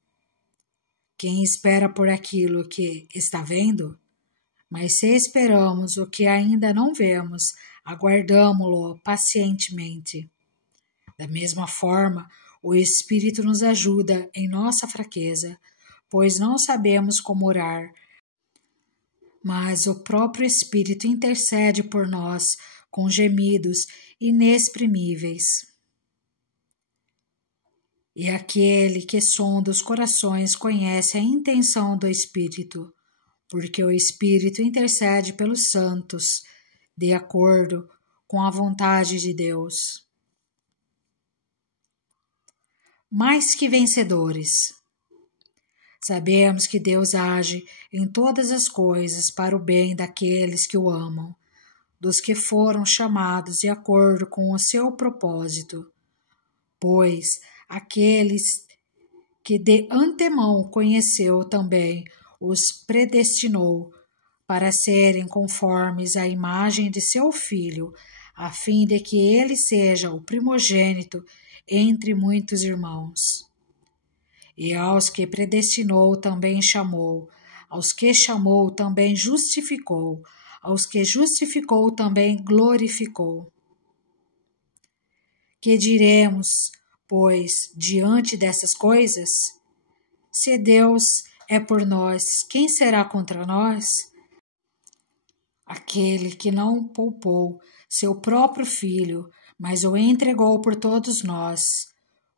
Quem espera por aquilo que está vendo? Mas se esperamos o que ainda não vemos, aguardamo-lo pacientemente. Da mesma forma, o Espírito nos ajuda em nossa fraqueza, pois não sabemos como orar, mas o próprio Espírito intercede por nós com gemidos inexprimíveis. E aquele que sonda os corações conhece a intenção do Espírito, porque o Espírito intercede pelos santos, de acordo com a vontade de Deus. Mais que vencedores. Sabemos que Deus age em todas as coisas para o bem daqueles que o amam, dos que foram chamados de acordo com o seu propósito. Pois aqueles que de antemão conheceu também os predestinou para serem conformes à imagem de seu Filho, a fim de que ele seja o primogênito entre muitos irmãos. E aos que predestinou também chamou, aos que chamou também justificou, aos que justificou também glorificou. Que diremos, pois, diante dessas coisas? Se Deus é por nós, quem será contra nós? Aquele que não poupou seu próprio Filho, mas o entregou por todos nós,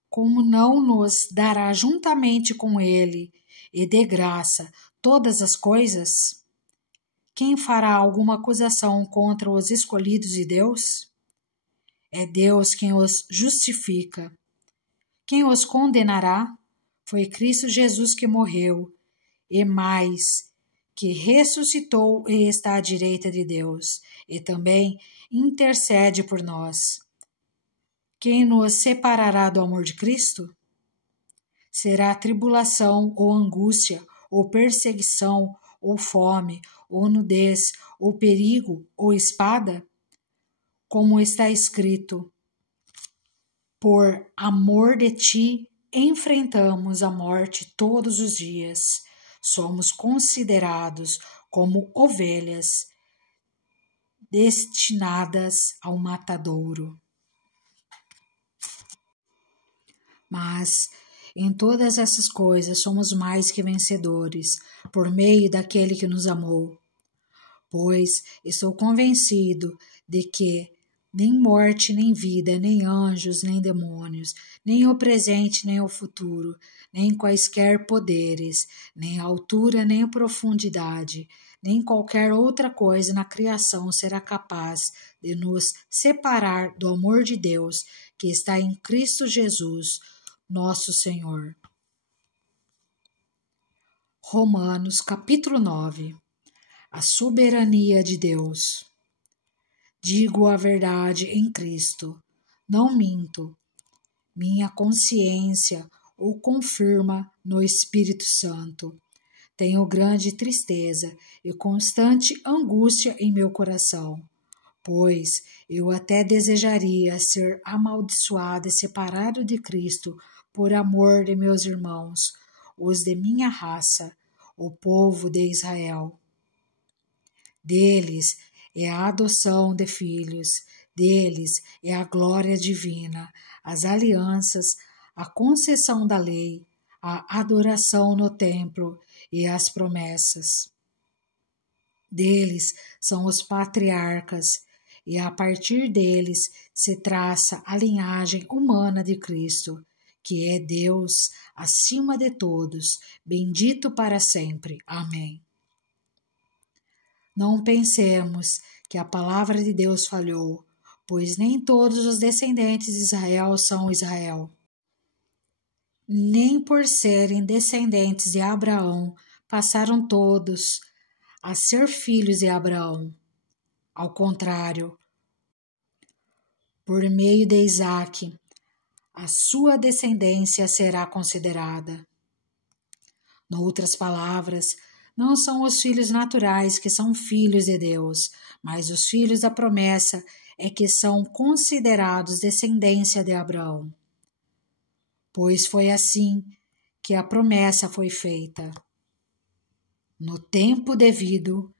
como não nos dará juntamente com ele e de graça todas as coisas? Quem fará alguma acusação contra os escolhidos de Deus? É Deus quem os justifica. Quem os condenará? Foi Cristo Jesus que morreu, e mais, que ressuscitou e está à direita de Deus, e também intercede por nós. Quem nos separará do amor de Cristo? Será tribulação ou angústia, ou perseguição, ou fome, ou nudez, ou perigo, ou espada? Como está escrito: por amor de ti, enfrentamos a morte todos os dias. Somos considerados como ovelhas destinadas ao matadouro. Mas em todas essas coisas somos mais que vencedores, por meio daquele que nos amou. Pois estou convencido de que nem morte, nem vida, nem anjos, nem demônios, nem o presente, nem o futuro, nem quaisquer poderes, nem a altura, nem a profundidade, nem qualquer outra coisa na criação será capaz de nos separar do amor de Deus que está em Cristo Jesus, nosso Senhor. Romanos capítulo 9. A soberania de Deus. Digo a verdade em Cristo, não minto. Minha consciência o confirma no Espírito Santo. Tenho grande tristeza e constante angústia em meu coração, pois eu até desejaria ser amaldiçoado e separado de Cristo por amor de meus irmãos, os de minha raça, o povo de Israel. Deles é a adoção de filhos, deles é a glória divina, as alianças, a concessão da lei, a adoração no templo e as promessas. Deles são os patriarcas, e a partir deles se traça a linhagem humana de Cristo, que é Deus acima de todos, bendito para sempre. Amém. Não pensemos que a palavra de Deus falhou, pois nem todos os descendentes de Israel são Israel. Nem por serem descendentes de Abraão passaram todos a ser filhos de Abraão. Ao contrário, por meio de Isaque, a sua descendência será considerada. Noutras palavras, não são os filhos naturais que são filhos de Deus, mas os filhos da promessa é que são considerados descendência de Abraão. Pois foi assim que a promessa foi feita. No tempo devido,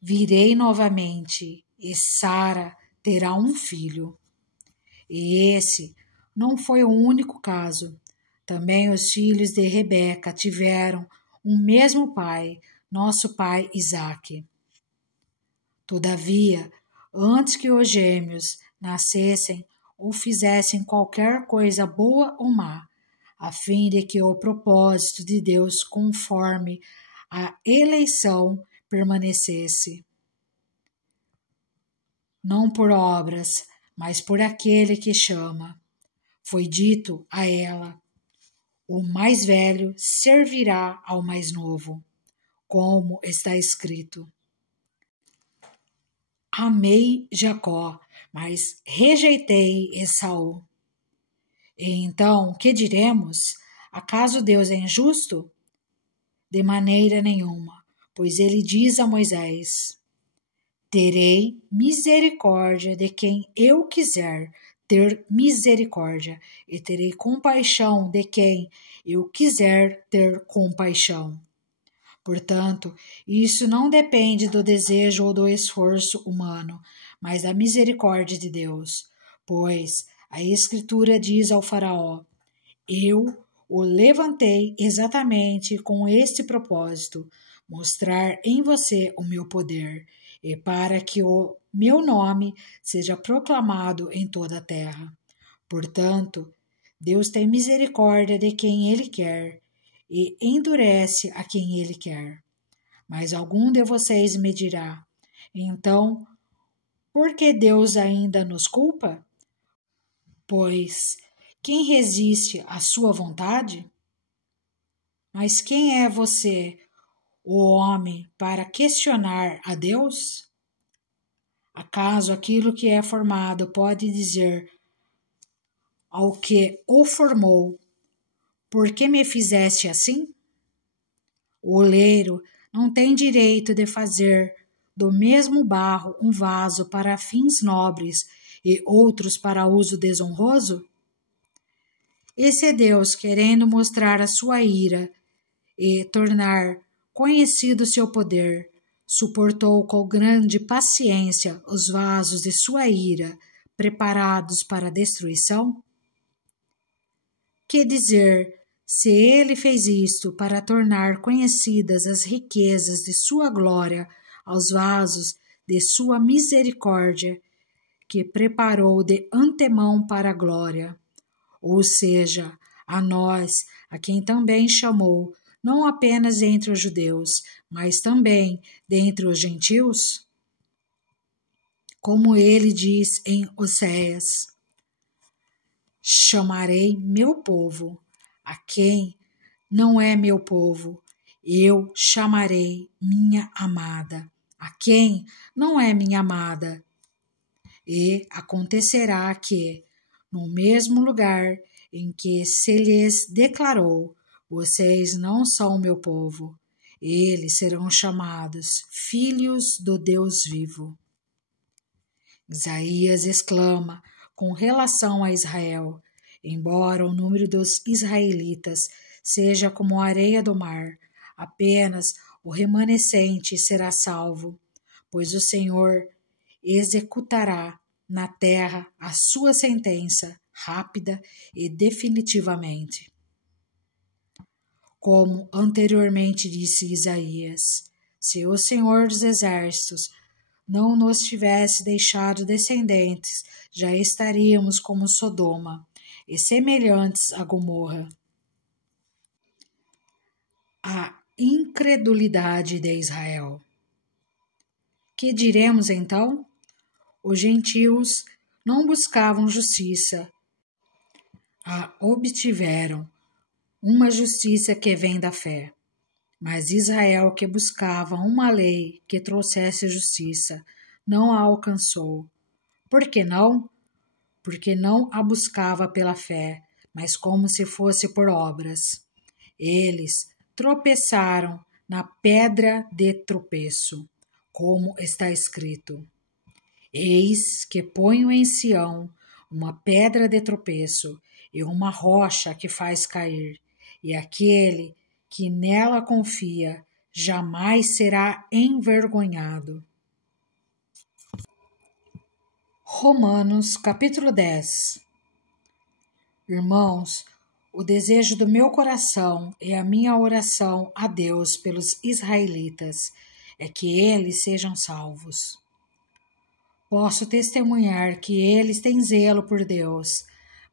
virei novamente, e Sara terá um filho. E esse não foi o único caso. Também os filhos de Rebeca tiveram um mesmo pai, nosso pai Isaque. Todavia, antes que os gêmeos nascessem ou fizessem qualquer coisa boa ou má, a fim de que o propósito de Deus conforme a eleição permanecesse. Não por obras, mas por aquele que chama. Foi dito a ela: o mais velho servirá ao mais novo, como está escrito. Amei Jacó, mas rejeitei Esaú. E então, que diremos? Acaso Deus é injusto? De maneira nenhuma, pois ele diz a Moisés: terei misericórdia de quem eu quiser ter misericórdia, e terei compaixão de quem eu quiser ter compaixão. Portanto, isso não depende do desejo ou do esforço humano, mas da misericórdia de Deus, pois a Escritura diz ao Faraó: eu o levantei exatamente com este propósito, mostrar em você o meu poder, e para que o meu nome seja proclamado em toda a terra. Portanto, Deus tem misericórdia de quem Ele quer e endurece a quem Ele quer. Mas algum de vocês me dirá: então, por que Deus ainda nos culpa? Pois quem resiste à sua vontade? Mas quem é você, o homem, para questionar a Deus? Acaso aquilo que é formado pode dizer ao que o formou: por que me fizeste assim? O oleiro não tem direito de fazer do mesmo barro um vaso para fins nobres e outros para uso desonroso? Esse é Deus querendo mostrar a sua ira e tornar conhecido seu poder, suportou com grande paciência os vasos de sua ira, preparados para a destruição? Que dizer, se ele fez isto para tornar conhecidas as riquezas de sua glória aos vasos de sua misericórdia, que preparou de antemão para a glória, ou seja, a nós, a quem também chamou, não apenas entre os judeus, mas também dentre os gentios? Como ele diz em Oséias: chamarei meu povo, a quem não é meu povo, eu chamarei minha amada, a quem não é minha amada. E acontecerá que, no mesmo lugar em que se lhes declarou: vocês não são meu povo, eles serão chamados filhos do Deus vivo. Isaías exclama com relação a Israel: embora o número dos israelitas seja como a areia do mar, apenas o remanescente será salvo, pois o Senhor executará na terra a sua sentença rápida e definitivamente. Como anteriormente disse Isaías, se o Senhor dos Exércitos não nos tivesse deixado descendentes, já estaríamos como Sodoma e semelhantes a Gomorra. A incredulidade de Israel. Que diremos então? Os gentios não buscavam justiça, a obtiveram, uma justiça que vem da fé. Mas Israel, que buscava uma lei que trouxesse justiça, não a alcançou. Por que não? Porque não a buscava pela fé, mas como se fosse por obras. Eles tropeçaram na pedra de tropeço, como está escrito: eis que ponho em Sião uma pedra de tropeço e uma rocha que faz cair, e aquele que nela confia jamais será envergonhado. Romanos capítulo 10. Irmãos, o desejo do meu coração e a minha oração a Deus pelos israelitas é que eles sejam salvos. Posso testemunhar que eles têm zelo por Deus,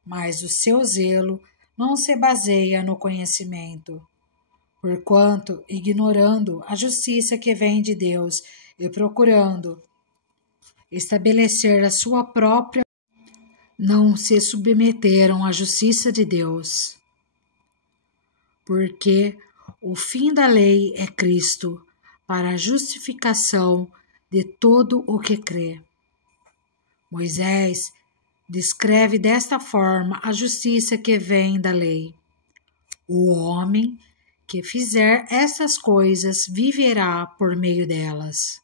mas o seu zelo não se baseia no conhecimento. Porquanto, ignorando a justiça que vem de Deus e procurando estabelecer a sua própria, não se submeteram à justiça de Deus. Porque o fim da lei é Cristo, para a justificação de todo o que crê. Moisés descreve desta forma a justiça que vem da lei. O homem que fizer essas coisas viverá por meio delas.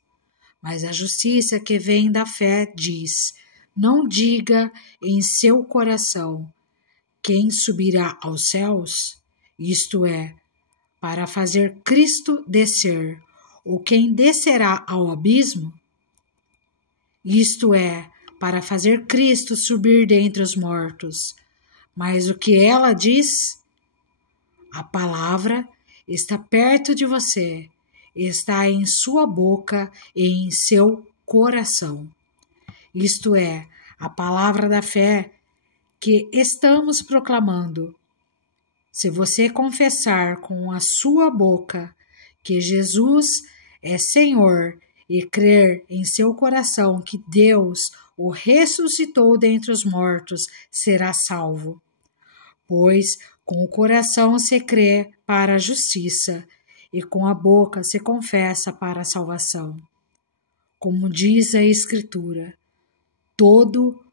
Mas a justiça que vem da fé diz: não diga em seu coração: quem subirá aos céus? Isto é, para fazer Cristo descer, ou quem descerá ao abismo? Isto é, para fazer Cristo subir dentre os mortos. Mas o que ela diz? A palavra está perto de você, está em sua boca e em seu coração. Isto é, a palavra da fé que estamos proclamando. Se você confessar com a sua boca que Jesus é Senhor e crer em seu coração que Deus o ressuscitou dentre os mortos, será salvo. Pois com o coração se crê para a justiça, e com a boca se confessa para a salvação. Como diz a Escritura, todo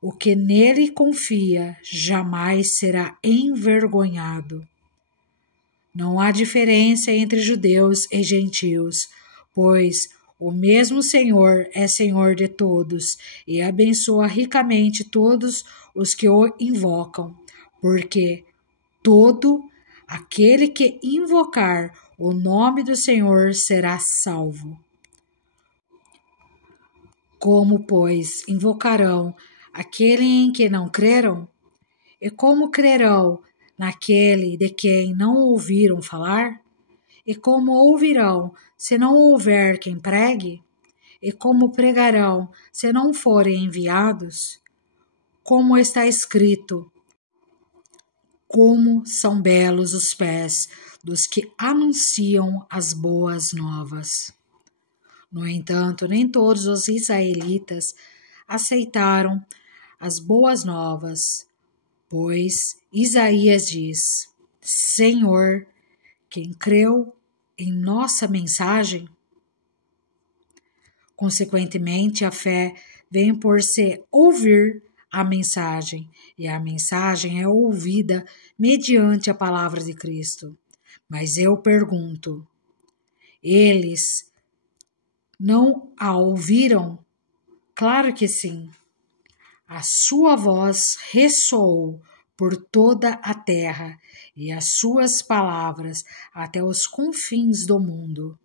o que nele confia jamais será envergonhado. Não há diferença entre judeus e gentios, pois o mesmo Senhor é Senhor de todos e abençoa ricamente todos os que o invocam, porque todo aquele que invocar o nome do Senhor será salvo. Como, pois, invocarão aquele em que não creram? E como crerão naquele de quem não ouviram falar? E como ouvirão se não houver quem pregue? E como pregarão se não forem enviados? Como está escrito: como são belos os pés dos que anunciam as boas novas. No entanto, nem todos os israelitas aceitaram as boas novas, pois Isaías diz: Senhor, quem creu em nossa mensagem? Consequentemente, a fé vem por se ouvir a mensagem, e a mensagem é ouvida mediante a palavra de Cristo. Mas eu pergunto: eles não a ouviram? Claro que sim. A sua voz ressoou por toda a terra e as suas palavras até os confins do mundo.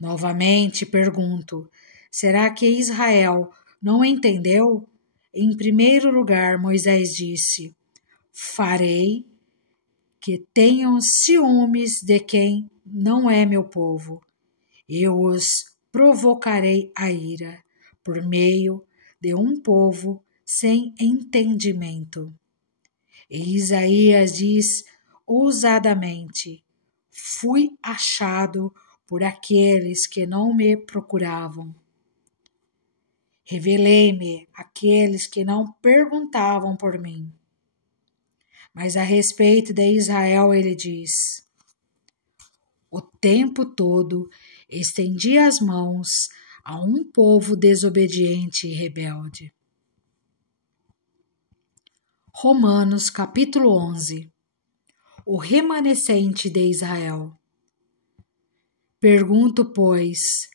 Novamente pergunto: será que Israel não entendeu? Em primeiro lugar, Moisés disse: farei que tenham ciúmes de quem não é meu povo. Eu os provocarei a ira por meio de um povo sem entendimento. E Isaías diz ousadamente: fui achado por aqueles que não me procuravam. Revelei-me àqueles que não perguntavam por mim. Mas a respeito de Israel ele diz: o tempo todo estendi as mãos a um povo desobediente e rebelde. Romanos capítulo 11. O remanescente de Israel. Pergunto, pois,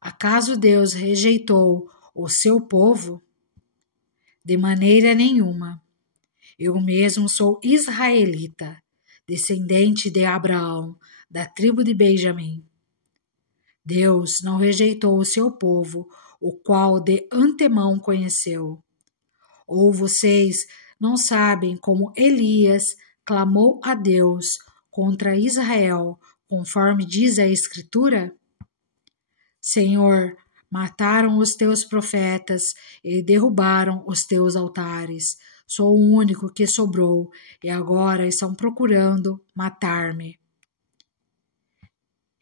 acaso Deus rejeitou o seu povo? De maneira nenhuma. Eu mesmo sou israelita, descendente de Abraão, da tribo de Benjamim. Deus não rejeitou o seu povo, o qual de antemão conheceu. Ou vocês não sabem como Elias clamou a Deus contra Israel, conforme diz a Escritura? Senhor, mataram os teus profetas e derrubaram os teus altares. Sou o único que sobrou e agora estão procurando matar-me.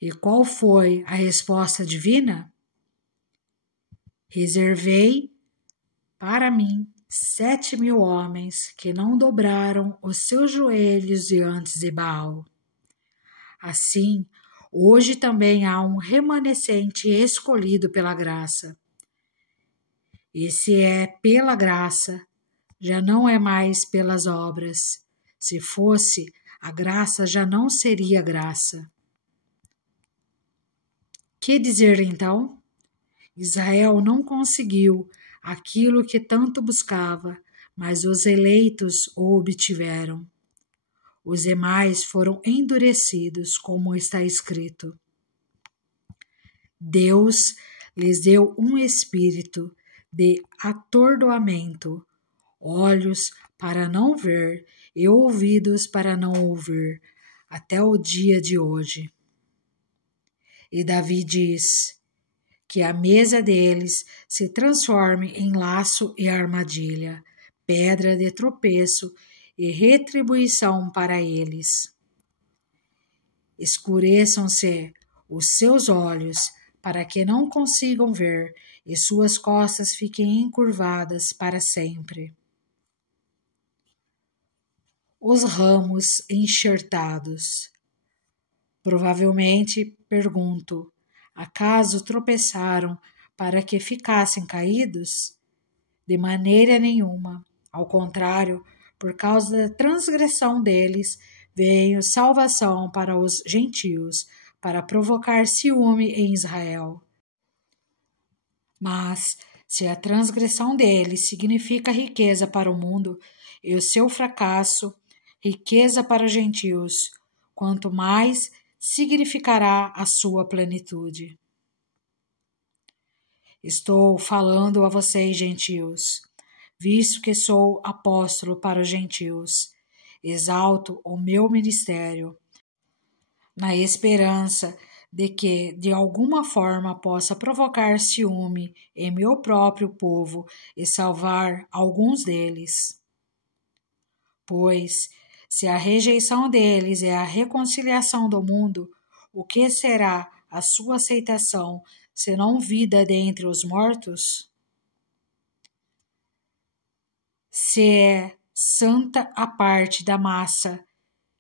E qual foi a resposta divina? Reservei para mim 7.000 homens que não dobraram os seus joelhos diante de Baal. Assim, hoje também há um remanescente escolhido pela graça. E se é pela graça, já não é mais pelas obras. Se fosse, a graça já não seria graça. Que dizer então? Israel não conseguiu aquilo que tanto buscava, mas os eleitos o obtiveram. Os demais foram endurecidos, como está escrito. Deus lhes deu um espírito de atordoamento, olhos para não ver e ouvidos para não ouvir, até o dia de hoje. E Davi diz: que a mesa deles se transforme em laço e armadilha, pedra de tropeço e retribuição para eles. Escureçam-se os seus olhos, para que não consigam ver, e suas costas fiquem encurvadas para sempre. Os ramos enxertados. Provavelmente, pergunto, acaso tropeçaram para que ficassem caídos? De maneira nenhuma. Ao contrário, por causa da transgressão deles, veio salvação para os gentios, para provocar ciúme em Israel. Mas, se a transgressão deles significa riqueza para o mundo, e o seu fracasso, riqueza para os gentios, quanto mais significará a sua plenitude. Estou falando a vocês, gentios, visto que sou apóstolo para os gentios. Exalto o meu ministério, na esperança de que, de alguma forma, possa provocar ciúme em meu próprio povo e salvar alguns deles. Pois, se a rejeição deles é a reconciliação do mundo, o que será a sua aceitação, senão vida dentre os mortos? Se é santa a parte da massa,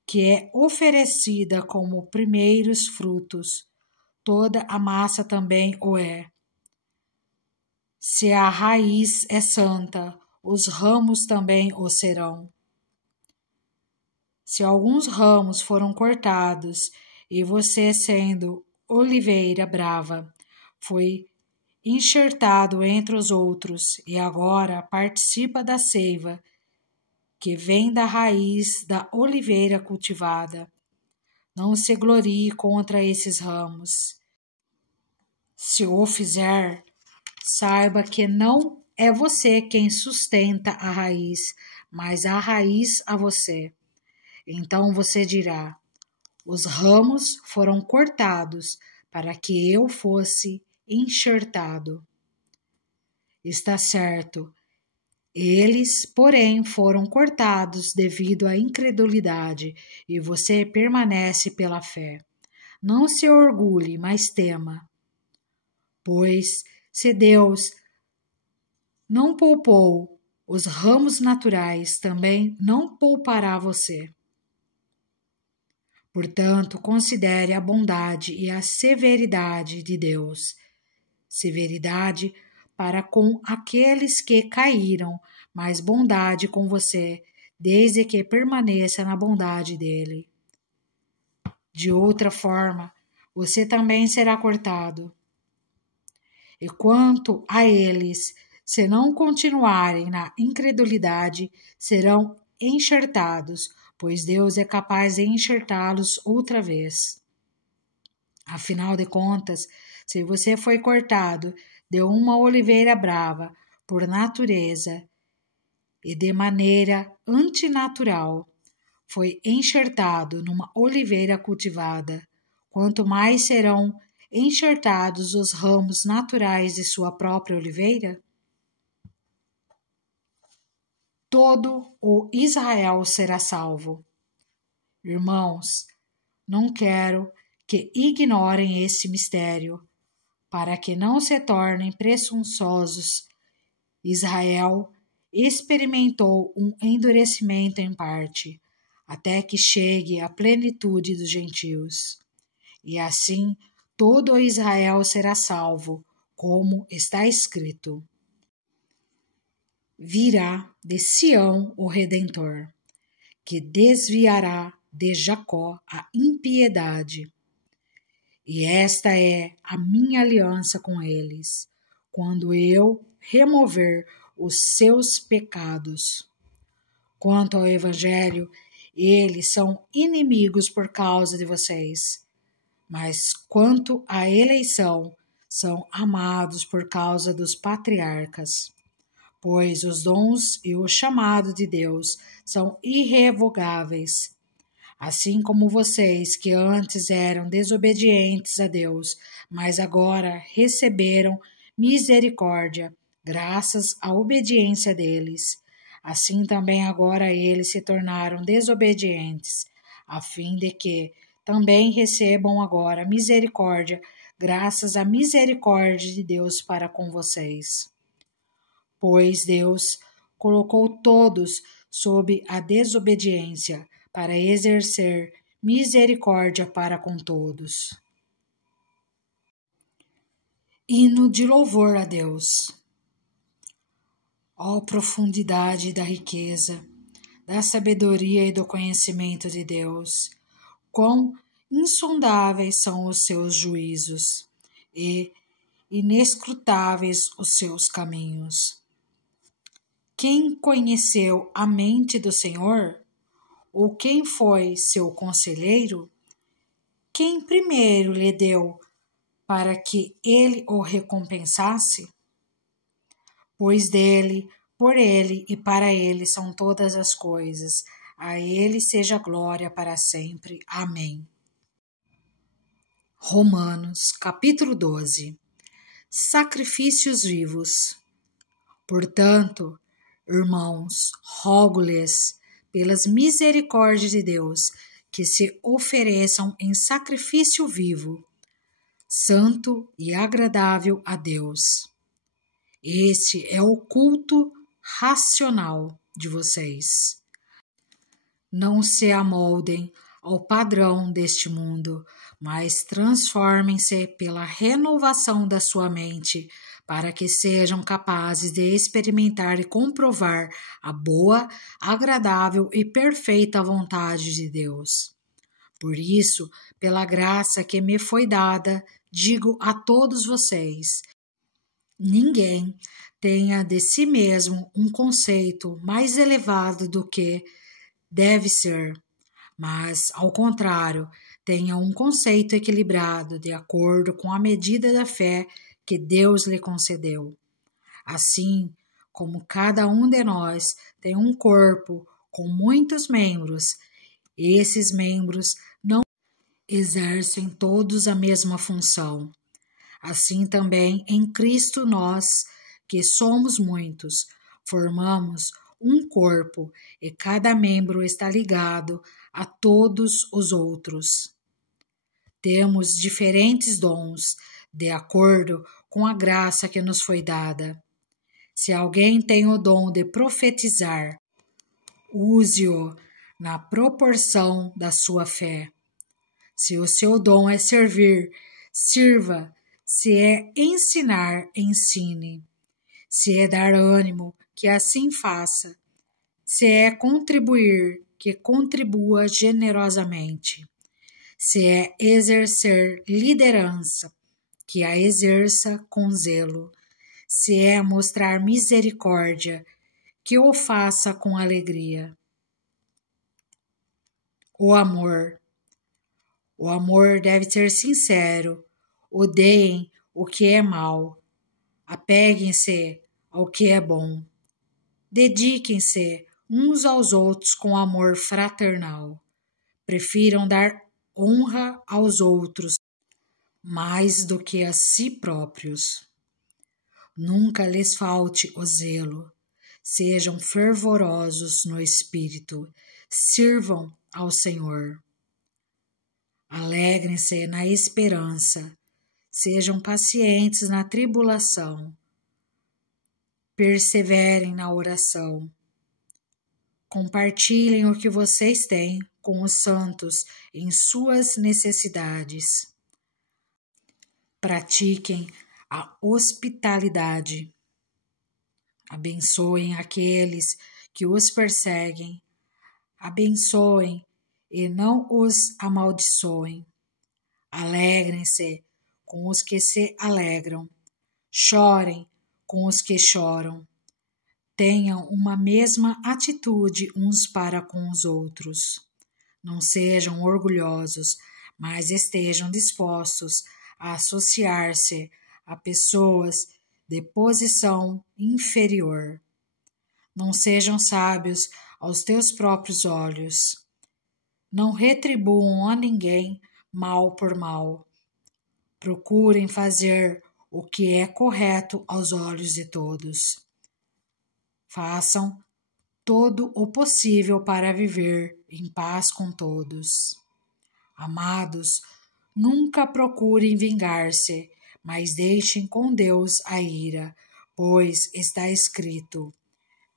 que é oferecida como primeiros frutos, toda a massa também o é. Se a raiz é santa, os ramos também o serão. Se alguns ramos foram cortados, e você, sendo oliveira brava, foi enxertado entre os outros, e agora participa da seiva que vem da raiz da oliveira cultivada. Não se glorie contra esses ramos. Se o fizer, saiba que não é você quem sustenta a raiz, mas a raiz a você. Então você dirá: os ramos foram cortados para que eu fosse enxertado. Está certo. Eles, porém, foram cortados devido à incredulidade, e você permanece pela fé. Não se orgulhe, mas tema. Pois, se Deus não poupou os ramos naturais, também não poupará você. Portanto, considere a bondade e a severidade de Deus. Severidade para com aqueles que caíram, mas bondade com você, desde que permaneça na bondade dele. De outra forma, você também será cortado. E quanto a eles, se não continuarem na incredulidade, serão enxertados, pois Deus é capaz de enxertá-los outra vez. Afinal de contas, se você foi cortado de uma oliveira brava por natureza e de maneira antinatural, foi enxertado numa oliveira cultivada, quanto mais serão enxertados os ramos naturais de sua própria oliveira? Todo o Israel será salvo. Irmãos, não quero que ignorem esse mistério, para que não se tornem presunçosos. Israel experimentou um endurecimento em parte, até que chegue à plenitude dos gentios. E assim todo Israel será salvo, como está escrito: virá de Sião o Redentor, que desviará de Jacó a impiedade. E esta é a minha aliança com eles, quando eu remover os seus pecados. Quanto ao Evangelho, eles são inimigos por causa de vocês, mas quanto à eleição, são amados por causa dos patriarcas. Pois os dons e o chamado de Deus são irrevogáveis. Assim como vocês, que antes eram desobedientes a Deus, mas agora receberam misericórdia, graças à obediência deles. Assim também agora eles se tornaram desobedientes, a fim de que também recebam agora misericórdia, graças à misericórdia de Deus para com vocês. Pois Deus colocou todos sob a desobediência, para exercer misericórdia para com todos. Hino de louvor a Deus. Ó profundidade da riqueza, da sabedoria e do conhecimento de Deus, quão insondáveis são os seus juízos e inescrutáveis os seus caminhos. Quem conheceu a mente do Senhor? Ou quem foi seu conselheiro? Quem primeiro lhe deu para que ele o recompensasse? Pois dele, por ele e para ele são todas as coisas. A ele seja glória para sempre. Amém. Romanos, capítulo 12. Sacrifícios vivos. Portanto, irmãos, rogo-lhes, pelas misericórdias de Deus, que se ofereçam em sacrifício vivo, santo e agradável a Deus. Este é o culto racional de vocês. Não se amoldem ao padrão deste mundo, mas transformem-se pela renovação da sua mente, para que sejam capazes de experimentar e comprovar a boa, agradável e perfeita vontade de Deus. Por isso, pela graça que me foi dada, digo a todos vocês: ninguém tenha de si mesmo um conceito mais elevado do que deve ser, mas, ao contrário, tenha um conceito equilibrado de acordo com a medida da fé que Deus lhe concedeu. Assim como cada um de nós tem um corpo com muitos membros, esses membros não exercem todos a mesma função. Assim também em Cristo nós, que somos muitos, formamos um corpo e cada membro está ligado a todos os outros. Temos diferentes dons, de acordo com a graça que nos foi dada. Se alguém tem o dom de profetizar, use-o na proporção da sua fé. Se o seu dom é servir, sirva. Se é ensinar, ensine. Se é dar ânimo, que assim faça. Se é contribuir, que contribua generosamente. Se é exercer liderança, que a exerça com zelo. Se é mostrar misericórdia, que o faça com alegria. O amor. O amor deve ser sincero. Odeiem o que é mal. Apeguem-se ao que é bom. Dediquem-se uns aos outros com amor fraternal. Prefiram dar honra aos outros mais do que a si próprios. Nunca lhes falte o zelo. Sejam fervorosos no espírito. Sirvam ao Senhor. Alegrem-se na esperança. Sejam pacientes na tribulação. Perseverem na oração. Compartilhem o que vocês têm com os santos em suas necessidades. Pratiquem a hospitalidade. Abençoem aqueles que os perseguem. Abençoem e não os amaldiçoem. Alegrem-se com os que se alegram. Chorem com os que choram. Tenham uma mesma atitude uns para com os outros. Não sejam orgulhosos, mas estejam dispostos a associar-se a pessoas de posição inferior. Não sejam sábios aos teus próprios olhos. Não retribuam a ninguém mal por mal. Procurem fazer o que é correto aos olhos de todos. Façam todo o possível para viver em paz com todos. Amados, nunca procurem vingar-se, mas deixem com Deus a ira, pois está escrito: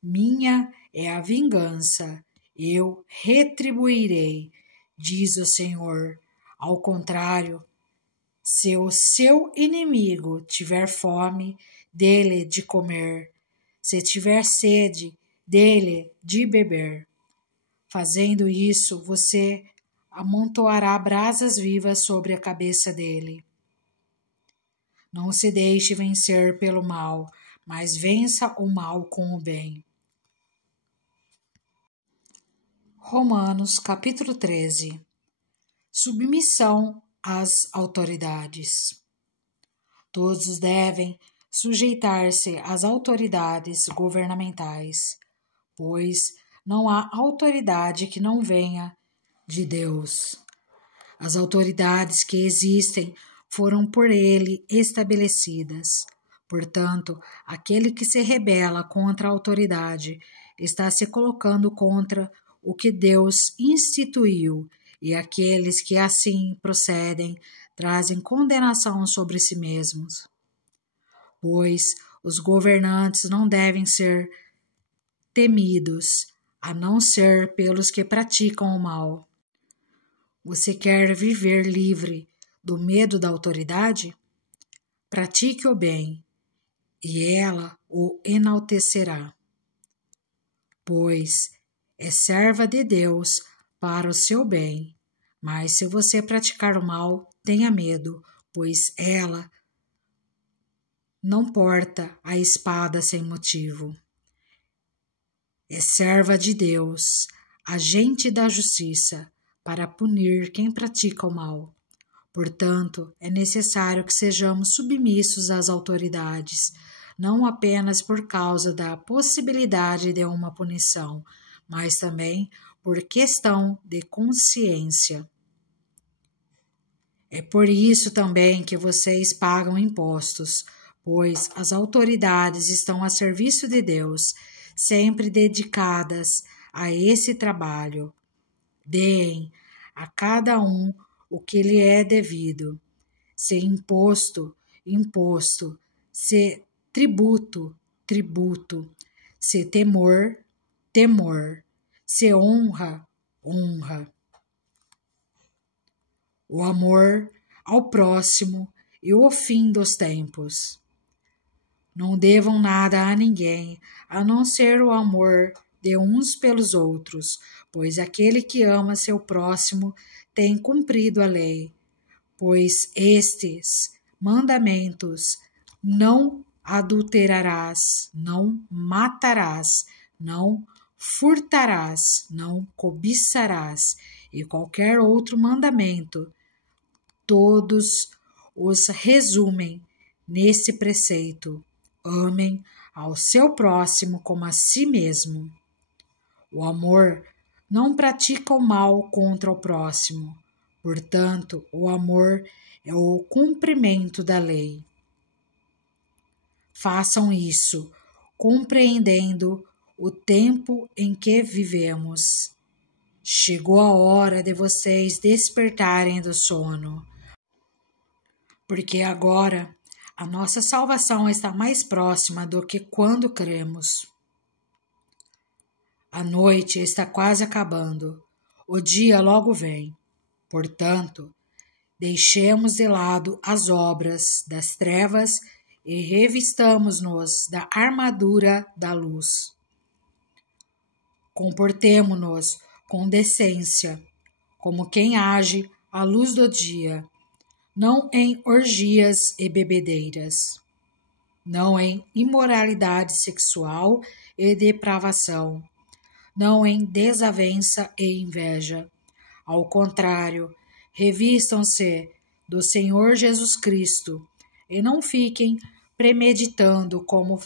minha é a vingança, eu retribuirei, diz o Senhor. Ao contrário, se o seu inimigo tiver fome, dê-lhe de comer. Se tiver sede, dê-lhe de beber. Fazendo isso, você amontoará brasas vivas sobre a cabeça dele. Não se deixe vencer pelo mal, mas vença o mal com o bem. Romanos, capítulo 13. Submissão às autoridades. Todos devem sujeitar-se às autoridades governamentais, pois não há autoridade que não venha de Deus. As autoridades que existem foram por ele estabelecidas. Portanto, aquele que se rebela contra a autoridade está se colocando contra o que Deus instituiu, e aqueles que assim procedem trazem condenação sobre si mesmos. Pois os governantes não devem ser temidos, a não ser pelos que praticam o mal. Você quer viver livre do medo da autoridade? Pratique o bem, e ela o enaltecerá. Pois é serva de Deus para o seu bem, mas se você praticar o mal, tenha medo, pois ela não porta a espada sem motivo. É serva de Deus, agente da justiça, para punir quem pratica o mal. Portanto, é necessário que sejamos submissos às autoridades, não apenas por causa da possibilidade de uma punição, mas também por questão de consciência. É por isso também que vocês pagam impostos, pois as autoridades estão a serviço de Deus, sempre dedicadas a esse trabalho. Deem a cada um o que lhe é devido. Se imposto, imposto. Se tributo, tributo. Se temor, temor. Se honra, honra. O amor ao próximo e o fim dos tempos. Não devam nada a ninguém, a não ser o amor de uns pelos outros, pois aquele que ama seu próximo tem cumprido a lei. Pois estes mandamentos: não adulterarás, não matarás, não furtarás, não cobiçarás, e qualquer outro mandamento, todos os resumem nesse preceito: amem ao seu próximo como a si mesmo. O amor não pratica o mal contra o próximo. Portanto, o amor é o cumprimento da lei. Façam isso, compreendendo o tempo em que vivemos. Chegou a hora de vocês despertarem do sono, porque agora a nossa salvação está mais próxima do que quando cremos. A noite está quase acabando, o dia logo vem. Portanto, deixemos de lado as obras das trevas e revistamo-nos da armadura da luz. Comportemo-nos com decência, como quem age à luz do dia, não em orgias e bebedeiras, não em imoralidade sexual e depravação, não em desavença e inveja. Ao contrário, revistam-se do Senhor Jesus Cristo e não fiquem premeditando como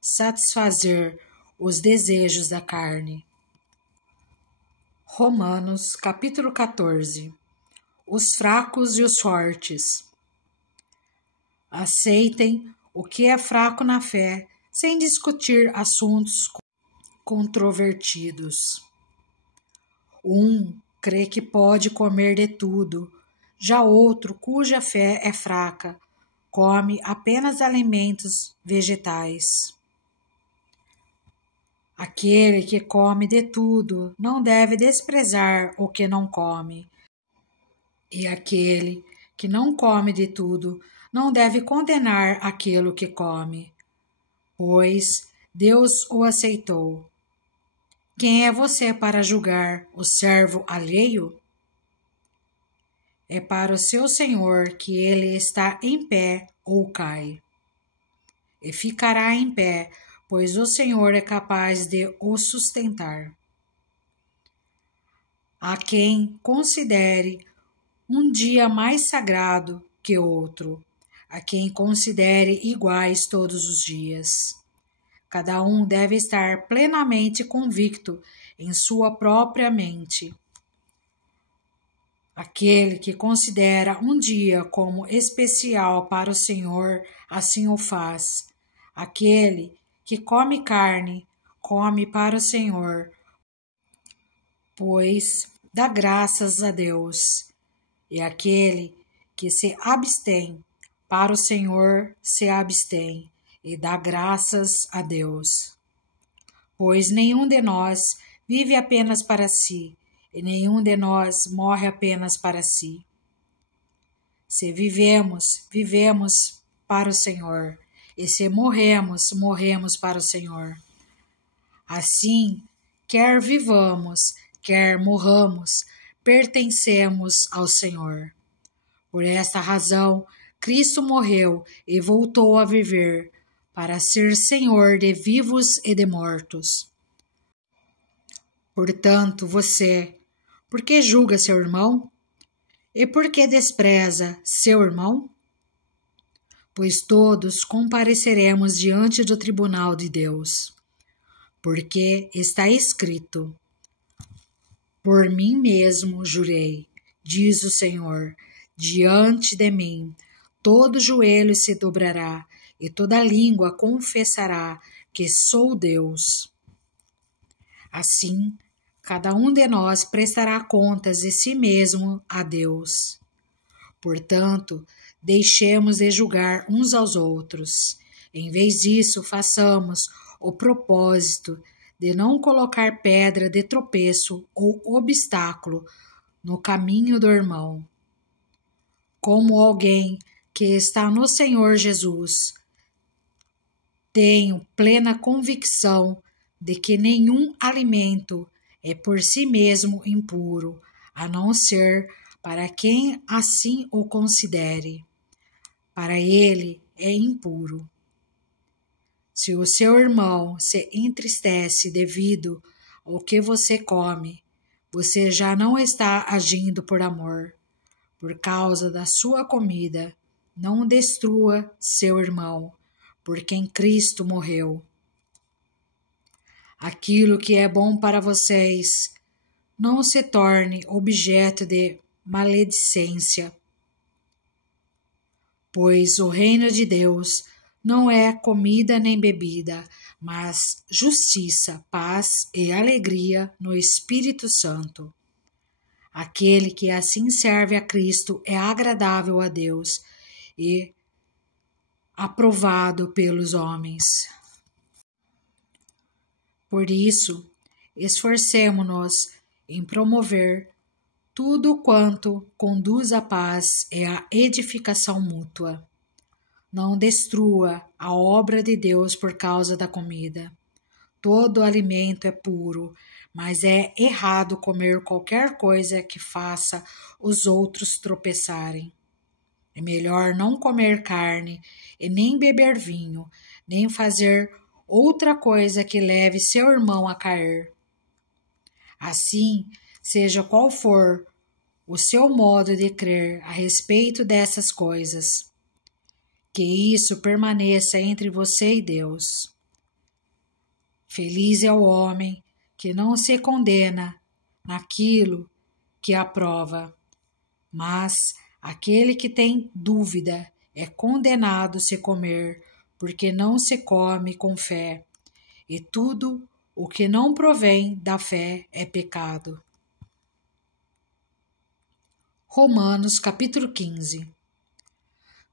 satisfazer os desejos da carne. Romanos, capítulo 14. Os fracos e os fortes. Aceitem o que é fraco na fé, sem discutir assuntos controvertidos. Um crê que pode comer de tudo, já outro, cuja fé é fraca, come apenas alimentos vegetais. Aquele que come de tudo não deve desprezar o que não come, e aquele que não come de tudo não deve condenar aquilo que come, pois Deus o aceitou. Quem é você para julgar o servo alheio? É para o seu Senhor que ele está em pé ou cai. E ficará em pé, pois o Senhor é capaz de o sustentar. Há quem considere um dia mais sagrado que outro, a quem considere iguais todos os dias. Cada um deve estar plenamente convicto em sua própria mente. Aquele que considera um dia como especial para o Senhor, assim o faz. Aquele que come carne, come para o Senhor, pois dá graças a Deus. E aquele que se abstém, para o Senhor se abstém, e dá graças a Deus. Pois nenhum de nós vive apenas para si, e nenhum de nós morre apenas para si. Se vivemos, vivemos para o Senhor, e se morremos, morremos para o Senhor. Assim, quer vivamos, quer morramos, pertencemos ao Senhor. Por esta razão, Cristo morreu e voltou a viver, para ser Senhor de vivos e de mortos. Portanto, você, por que julga seu irmão? E por que despreza seu irmão? Pois todos compareceremos diante do tribunal de Deus. Porque está escrito: por mim mesmo jurei, diz o Senhor, diante de mim todo joelho se dobrará e toda língua confessará que sou Deus. Assim, cada um de nós prestará contas de si mesmo a Deus. Portanto, deixemos de julgar uns aos outros. Em vez disso, façamos o propósito de não colocar pedra de tropeço ou obstáculo no caminho do irmão. Como alguém que está no Senhor Jesus, tenho plena convicção de que nenhum alimento é por si mesmo impuro, a não ser para quem assim o considere. Para ele é impuro. Se o seu irmão se entristece devido ao que você come, você já não está agindo por amor. Por causa da sua comida, não destrua seu irmão, por quem Cristo morreu. Aquilo que é bom para vocês não se torne objeto de maledicência, pois o reino de Deus não é comida nem bebida, mas justiça, paz e alegria no Espírito Santo. Aquele que assim serve a Cristo é agradável a Deus e aprovado pelos homens. Por isso, esforcemo-nos em promover tudo quanto conduz à paz e à edificação mútua. Não destrua a obra de Deus por causa da comida. Todo alimento é puro, mas é errado comer qualquer coisa que faça os outros tropeçarem. É melhor não comer carne e nem beber vinho, nem fazer outra coisa que leve seu irmão a cair. Assim, seja qual for o seu modo de crer a respeito dessas coisas, que isso permaneça entre você e Deus. Feliz é o homem que não se condena naquilo que aprova, mas aquele que tem dúvida é condenado se comer, porque não se come com fé, e tudo o que não provém da fé é pecado. Romanos capítulo 15.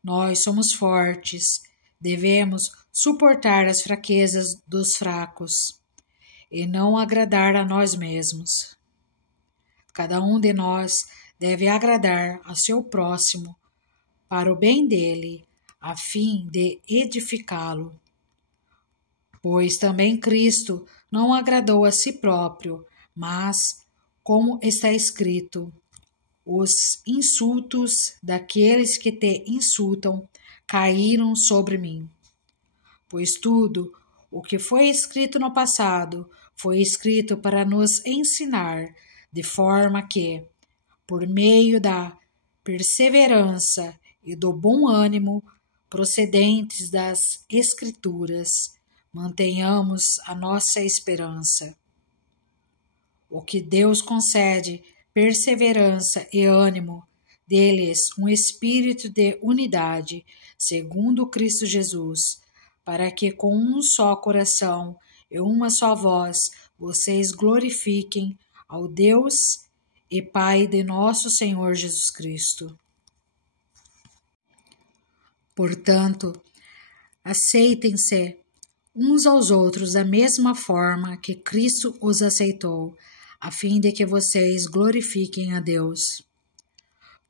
Nós somos fortes, devemos suportar as fraquezas dos fracos e não agradar a nós mesmos. Cada um de nós deve agradar ao seu próximo para o bem dele, a fim de edificá-lo. Pois também Cristo não agradou a si próprio, mas, como está escrito, os insultos daqueles que te insultam caíram sobre mim. Pois tudo o que foi escrito no passado foi escrito para nos ensinar, de forma que, por meio da perseverança e do bom ânimo procedentes das Escrituras, mantenhamos a nossa esperança. O que Deus concede perseverança e ânimo, deles um espírito de unidade, segundo Cristo Jesus, para que com um só coração e uma só voz vocês glorifiquem ao Deus e Pai de nosso Senhor Jesus Cristo. Portanto, aceitem-se uns aos outros da mesma forma que Cristo os aceitou, a fim de que vocês glorifiquem a Deus.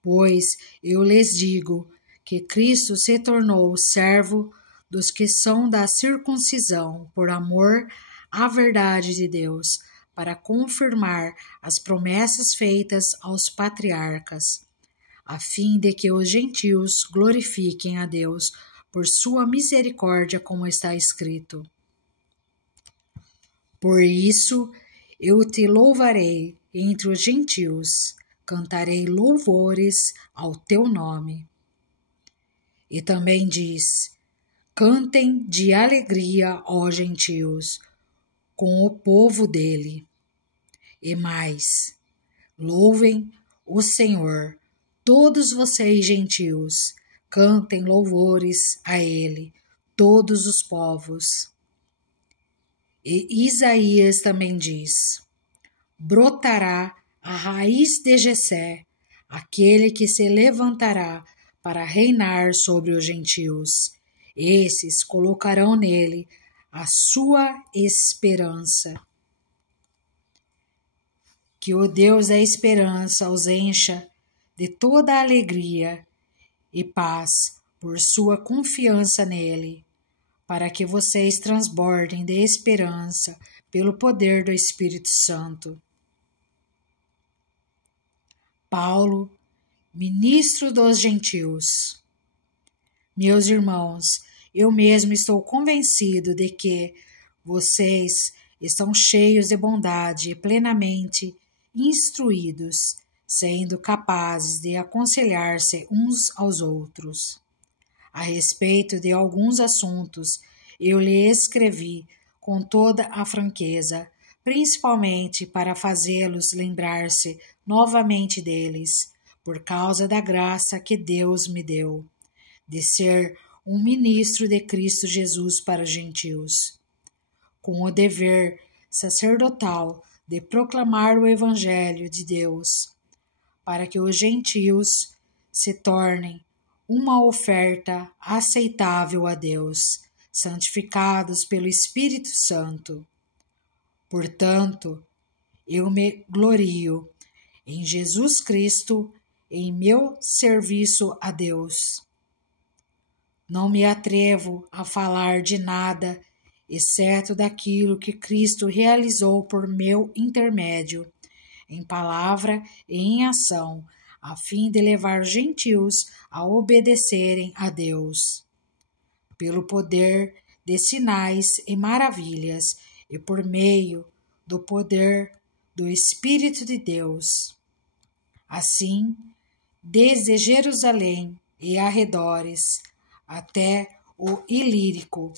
Pois eu lhes digo que Cristo se tornou servo dos que são da circuncisão, por amor à verdade de Deus, para confirmar as promessas feitas aos patriarcas, a fim de que os gentios glorifiquem a Deus por sua misericórdia, como está escrito. Por isso eu te louvarei entre os gentios, cantarei louvores ao teu nome. E também diz: cantem de alegria, ó gentios, com o povo dele. E mais, louvem o Senhor, todos vocês gentios, cantem louvores a ele, todos os povos. E Isaías também diz: brotará a raiz de Jessé, aquele que se levantará para reinar sobre os gentios. Esses colocarão nele a sua esperança. Que o Deus da esperança os encha de toda alegria e paz por sua confiança nele, para que vocês transbordem de esperança pelo poder do Espírito Santo. Paulo, ministro dos gentios. Meus irmãos, eu mesmo estou convencido de que vocês estão cheios de bondade e plenamente instruídos, sendo capazes de aconselhar-se uns aos outros. A respeito de alguns assuntos, eu lhe escrevi com toda a franqueza, principalmente para fazê-los lembrar-se novamente deles, por causa da graça que Deus me deu, de ser um ministro de Cristo Jesus para os gentios, com o dever sacerdotal de proclamar o Evangelho de Deus, para que os gentios se tornem uma oferta aceitável a Deus, santificados pelo Espírito Santo. Portanto, eu me glorio em Jesus Cristo, em meu serviço a Deus. Não me atrevo a falar de nada, exceto daquilo que Cristo realizou por meu intermédio, em palavra e em ação, a fim de levar os gentios a obedecerem a Deus. Pelo poder de sinais e maravilhas, e por meio do poder do Espírito de Deus. Assim, desde Jerusalém e arredores, até o Ilírico,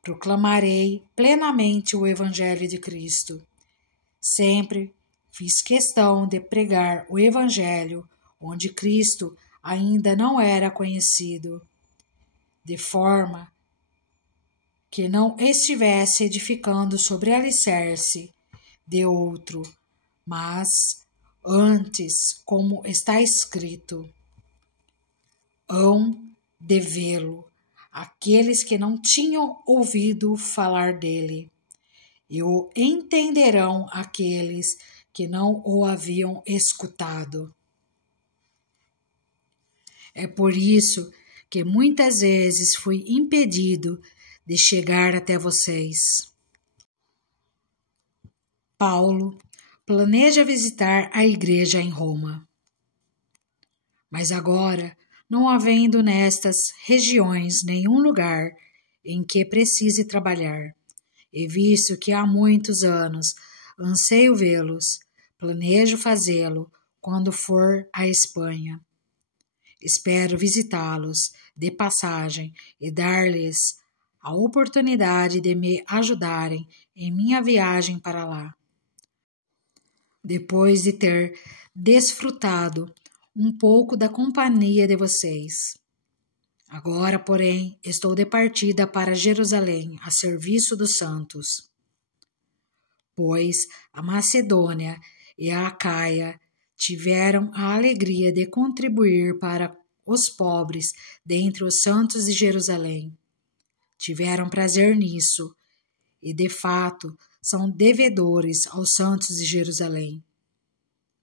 proclamarei plenamente o Evangelho de Cristo. Sempre fiz questão de pregar o Evangelho onde Cristo ainda não era conhecido, de forma que não estivesse edificando sobre alicerce de outro, mas antes, como está escrito, hão de vê-lo aqueles que não tinham ouvido falar dele, e o entenderão aqueles que não o haviam escutado. É por isso que muitas vezes fui impedido de chegar até vocês. Paulo planeja visitar a igreja em Roma. Mas agora, não havendo nestas regiões nenhum lugar em que precise trabalhar, e visto que há muitos anos anseio vê-los, planejo fazê-lo quando for à Espanha. Espero visitá-los de passagem e dar-lhes a oportunidade de me ajudarem em minha viagem para lá. Depois de ter desfrutado um pouco da companhia de vocês. Agora, porém, estou de partida para Jerusalém, a serviço dos santos. Pois a Macedônia e a Acaia tiveram a alegria de contribuir para os pobres dentre os santos de Jerusalém. Tiveram prazer nisso, e de fato são devedores aos santos de Jerusalém.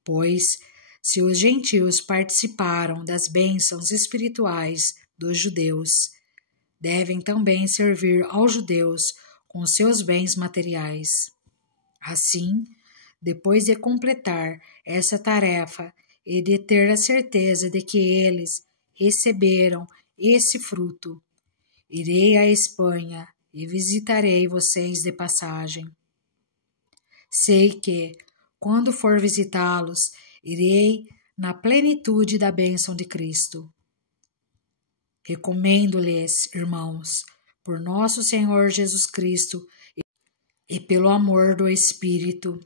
Pois, se os gentios participaram das bênçãos espirituais dos judeus, devem também servir aos judeus com seus bens materiais. Assim, depois de completar essa tarefa e de ter a certeza de que eles receberam esse fruto. Irei à Espanha e visitarei vocês de passagem. Sei que, quando for visitá-los, irei na plenitude da bênção de Cristo. Recomendo-lhes, irmãos, por nosso Senhor Jesus Cristo e pelo amor do Espírito,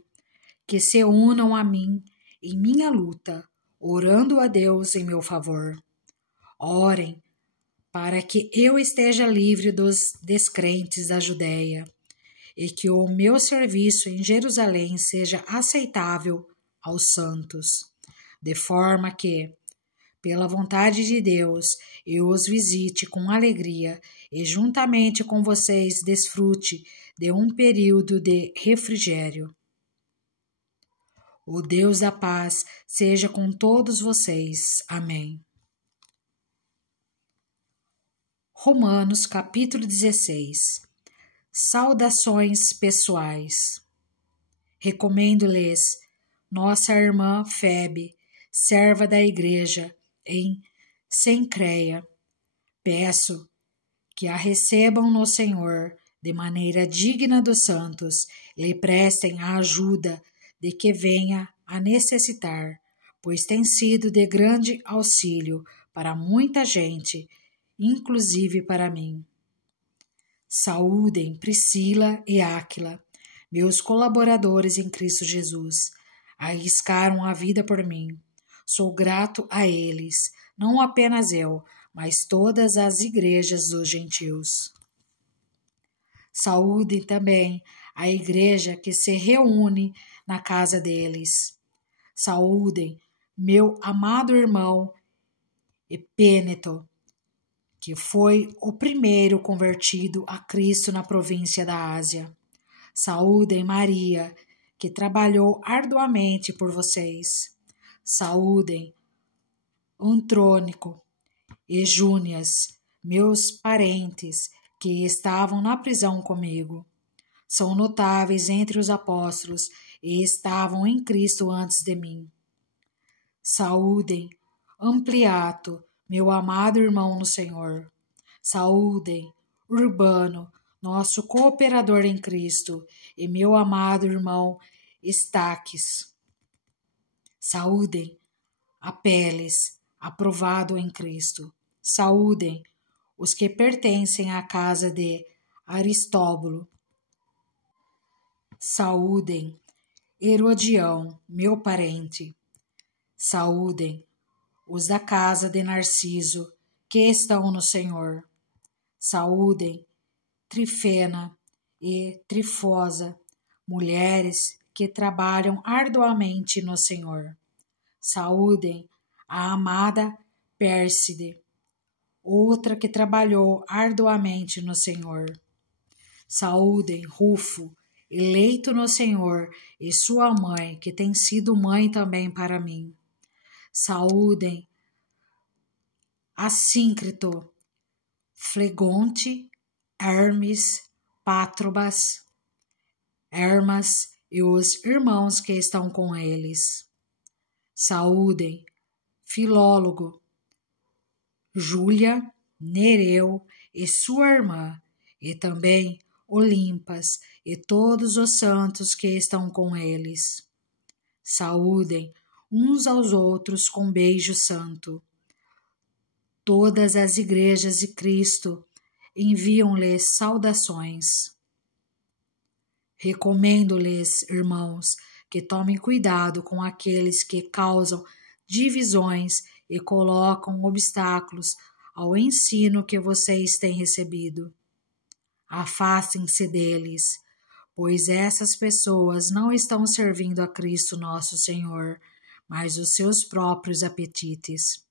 que se unam a mim em minha luta, orando a Deus em meu favor. Orem para que eu esteja livre dos descrentes da Judéia e que o meu serviço em Jerusalém seja aceitável aos santos, de forma que, pela vontade de Deus, eu os visite com alegria e juntamente com vocês desfrute de um período de refrigério. O Deus da paz seja com todos vocês. Amém. Romanos capítulo 16. Saudações pessoais. Recomendo-lhes nossa irmã Febe, serva da igreja em Cencreia. Peço que a recebam no Senhor de maneira digna dos santos, lhe prestem a ajuda de que venha a necessitar, pois tem sido de grande auxílio para muita gente, inclusive para mim. Saúdem Priscila e Áquila, meus colaboradores em Cristo Jesus. Arriscaram a vida por mim. Sou grato a eles, não apenas eu, mas todas as igrejas dos gentios. Saúdem também a igreja que se reúne na casa deles. Saúdem meu amado irmão Epêneto, que foi o primeiro convertido a Cristo na província da Ásia. Saúdem Maria, que trabalhou arduamente por vocês. Saúdem Antrônico e Júnias, meus parentes, que estavam na prisão comigo. São notáveis entre os apóstolos e estavam em Cristo antes de mim. Saúdem Ampliato, meu amado irmão no Senhor. Saúdem Urbano, nosso cooperador em Cristo, e meu amado irmão Estaques. Saúdem Apeles, aprovado em Cristo. Saúdem os que pertencem à casa de Aristóbulo. Saúdem Herodião, meu parente. Saúdem os da casa de Narciso, que estão no Senhor. Saúdem Trifena e Trifosa, mulheres que trabalham arduamente no Senhor. Saúdem a amada Pérside, outra que trabalhou arduamente no Senhor. Saúdem Rufo, eleito no Senhor, e sua mãe, que tem sido mãe também para mim. Saúdem Assíncrito, Flegonte, Hermes, Pátrobas, Hermas e os irmãos que estão com eles. Saúdem Filólogo, Júlia, Nereu e sua irmã, e também Olimpas e todos os santos que estão com eles. Saúdem uns aos outros com beijo santo. Todas as igrejas de Cristo enviam-lhes saudações. Recomendo-lhes, irmãos, que tomem cuidado com aqueles que causam divisões e colocam obstáculos ao ensino que vocês têm recebido. Afastem-se deles, pois essas pessoas não estão servindo a Cristo nosso Senhor, mas os seus próprios apetites.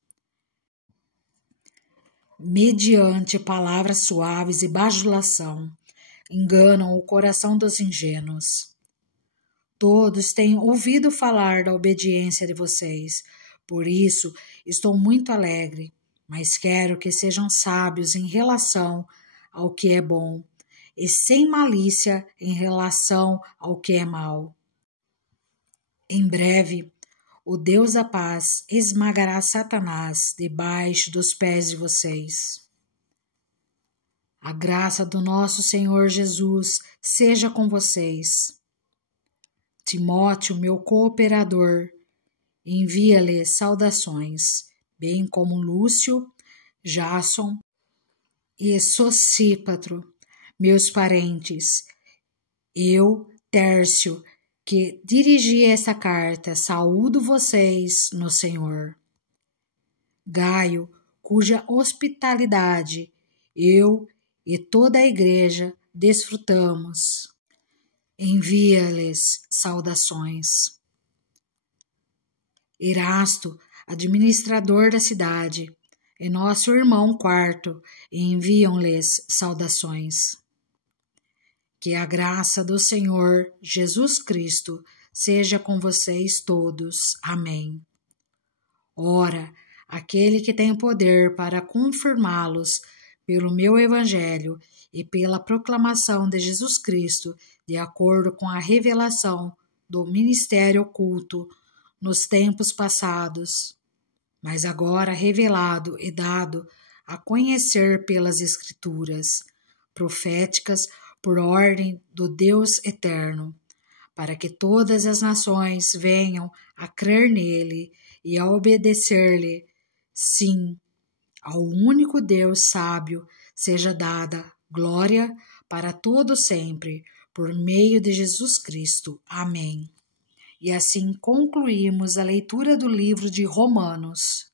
Mediante palavras suaves e bajulação, enganam o coração dos ingênuos. Todos têm ouvido falar da obediência de vocês, por isso estou muito alegre, mas quero que sejam sábios em relação ao que é bom e sem malícia em relação ao que é mal. Em breve, o Deus da paz esmagará Satanás debaixo dos pés de vocês. A graça do nosso Senhor Jesus seja com vocês. Timóteo, meu cooperador, envia-lhe saudações, bem como Lúcio, Jason e Sosípatro, meus parentes. Eu, Tércio, que dirigi esta carta, saúdo vocês no Senhor. Gaio, cuja hospitalidade eu e toda a igreja desfrutamos, envia-lhes saudações. Erasto, administrador da cidade, e nosso irmão Quarto enviam-lhes saudações. Que a graça do Senhor Jesus Cristo seja com vocês todos. Amém. Ora, aquele que tem poder para confirmá-los pelo meu evangelho e pela proclamação de Jesus Cristo, de acordo com a revelação do ministério oculto nos tempos passados, mas agora revelado e dado a conhecer pelas Escrituras proféticas por ordem do Deus eterno, para que todas as nações venham a crer nele e a obedecer-lhe. Sim, ao único Deus sábio seja dada glória para todo sempre, por meio de Jesus Cristo. Amém. E assim concluímos a leitura do livro de Romanos.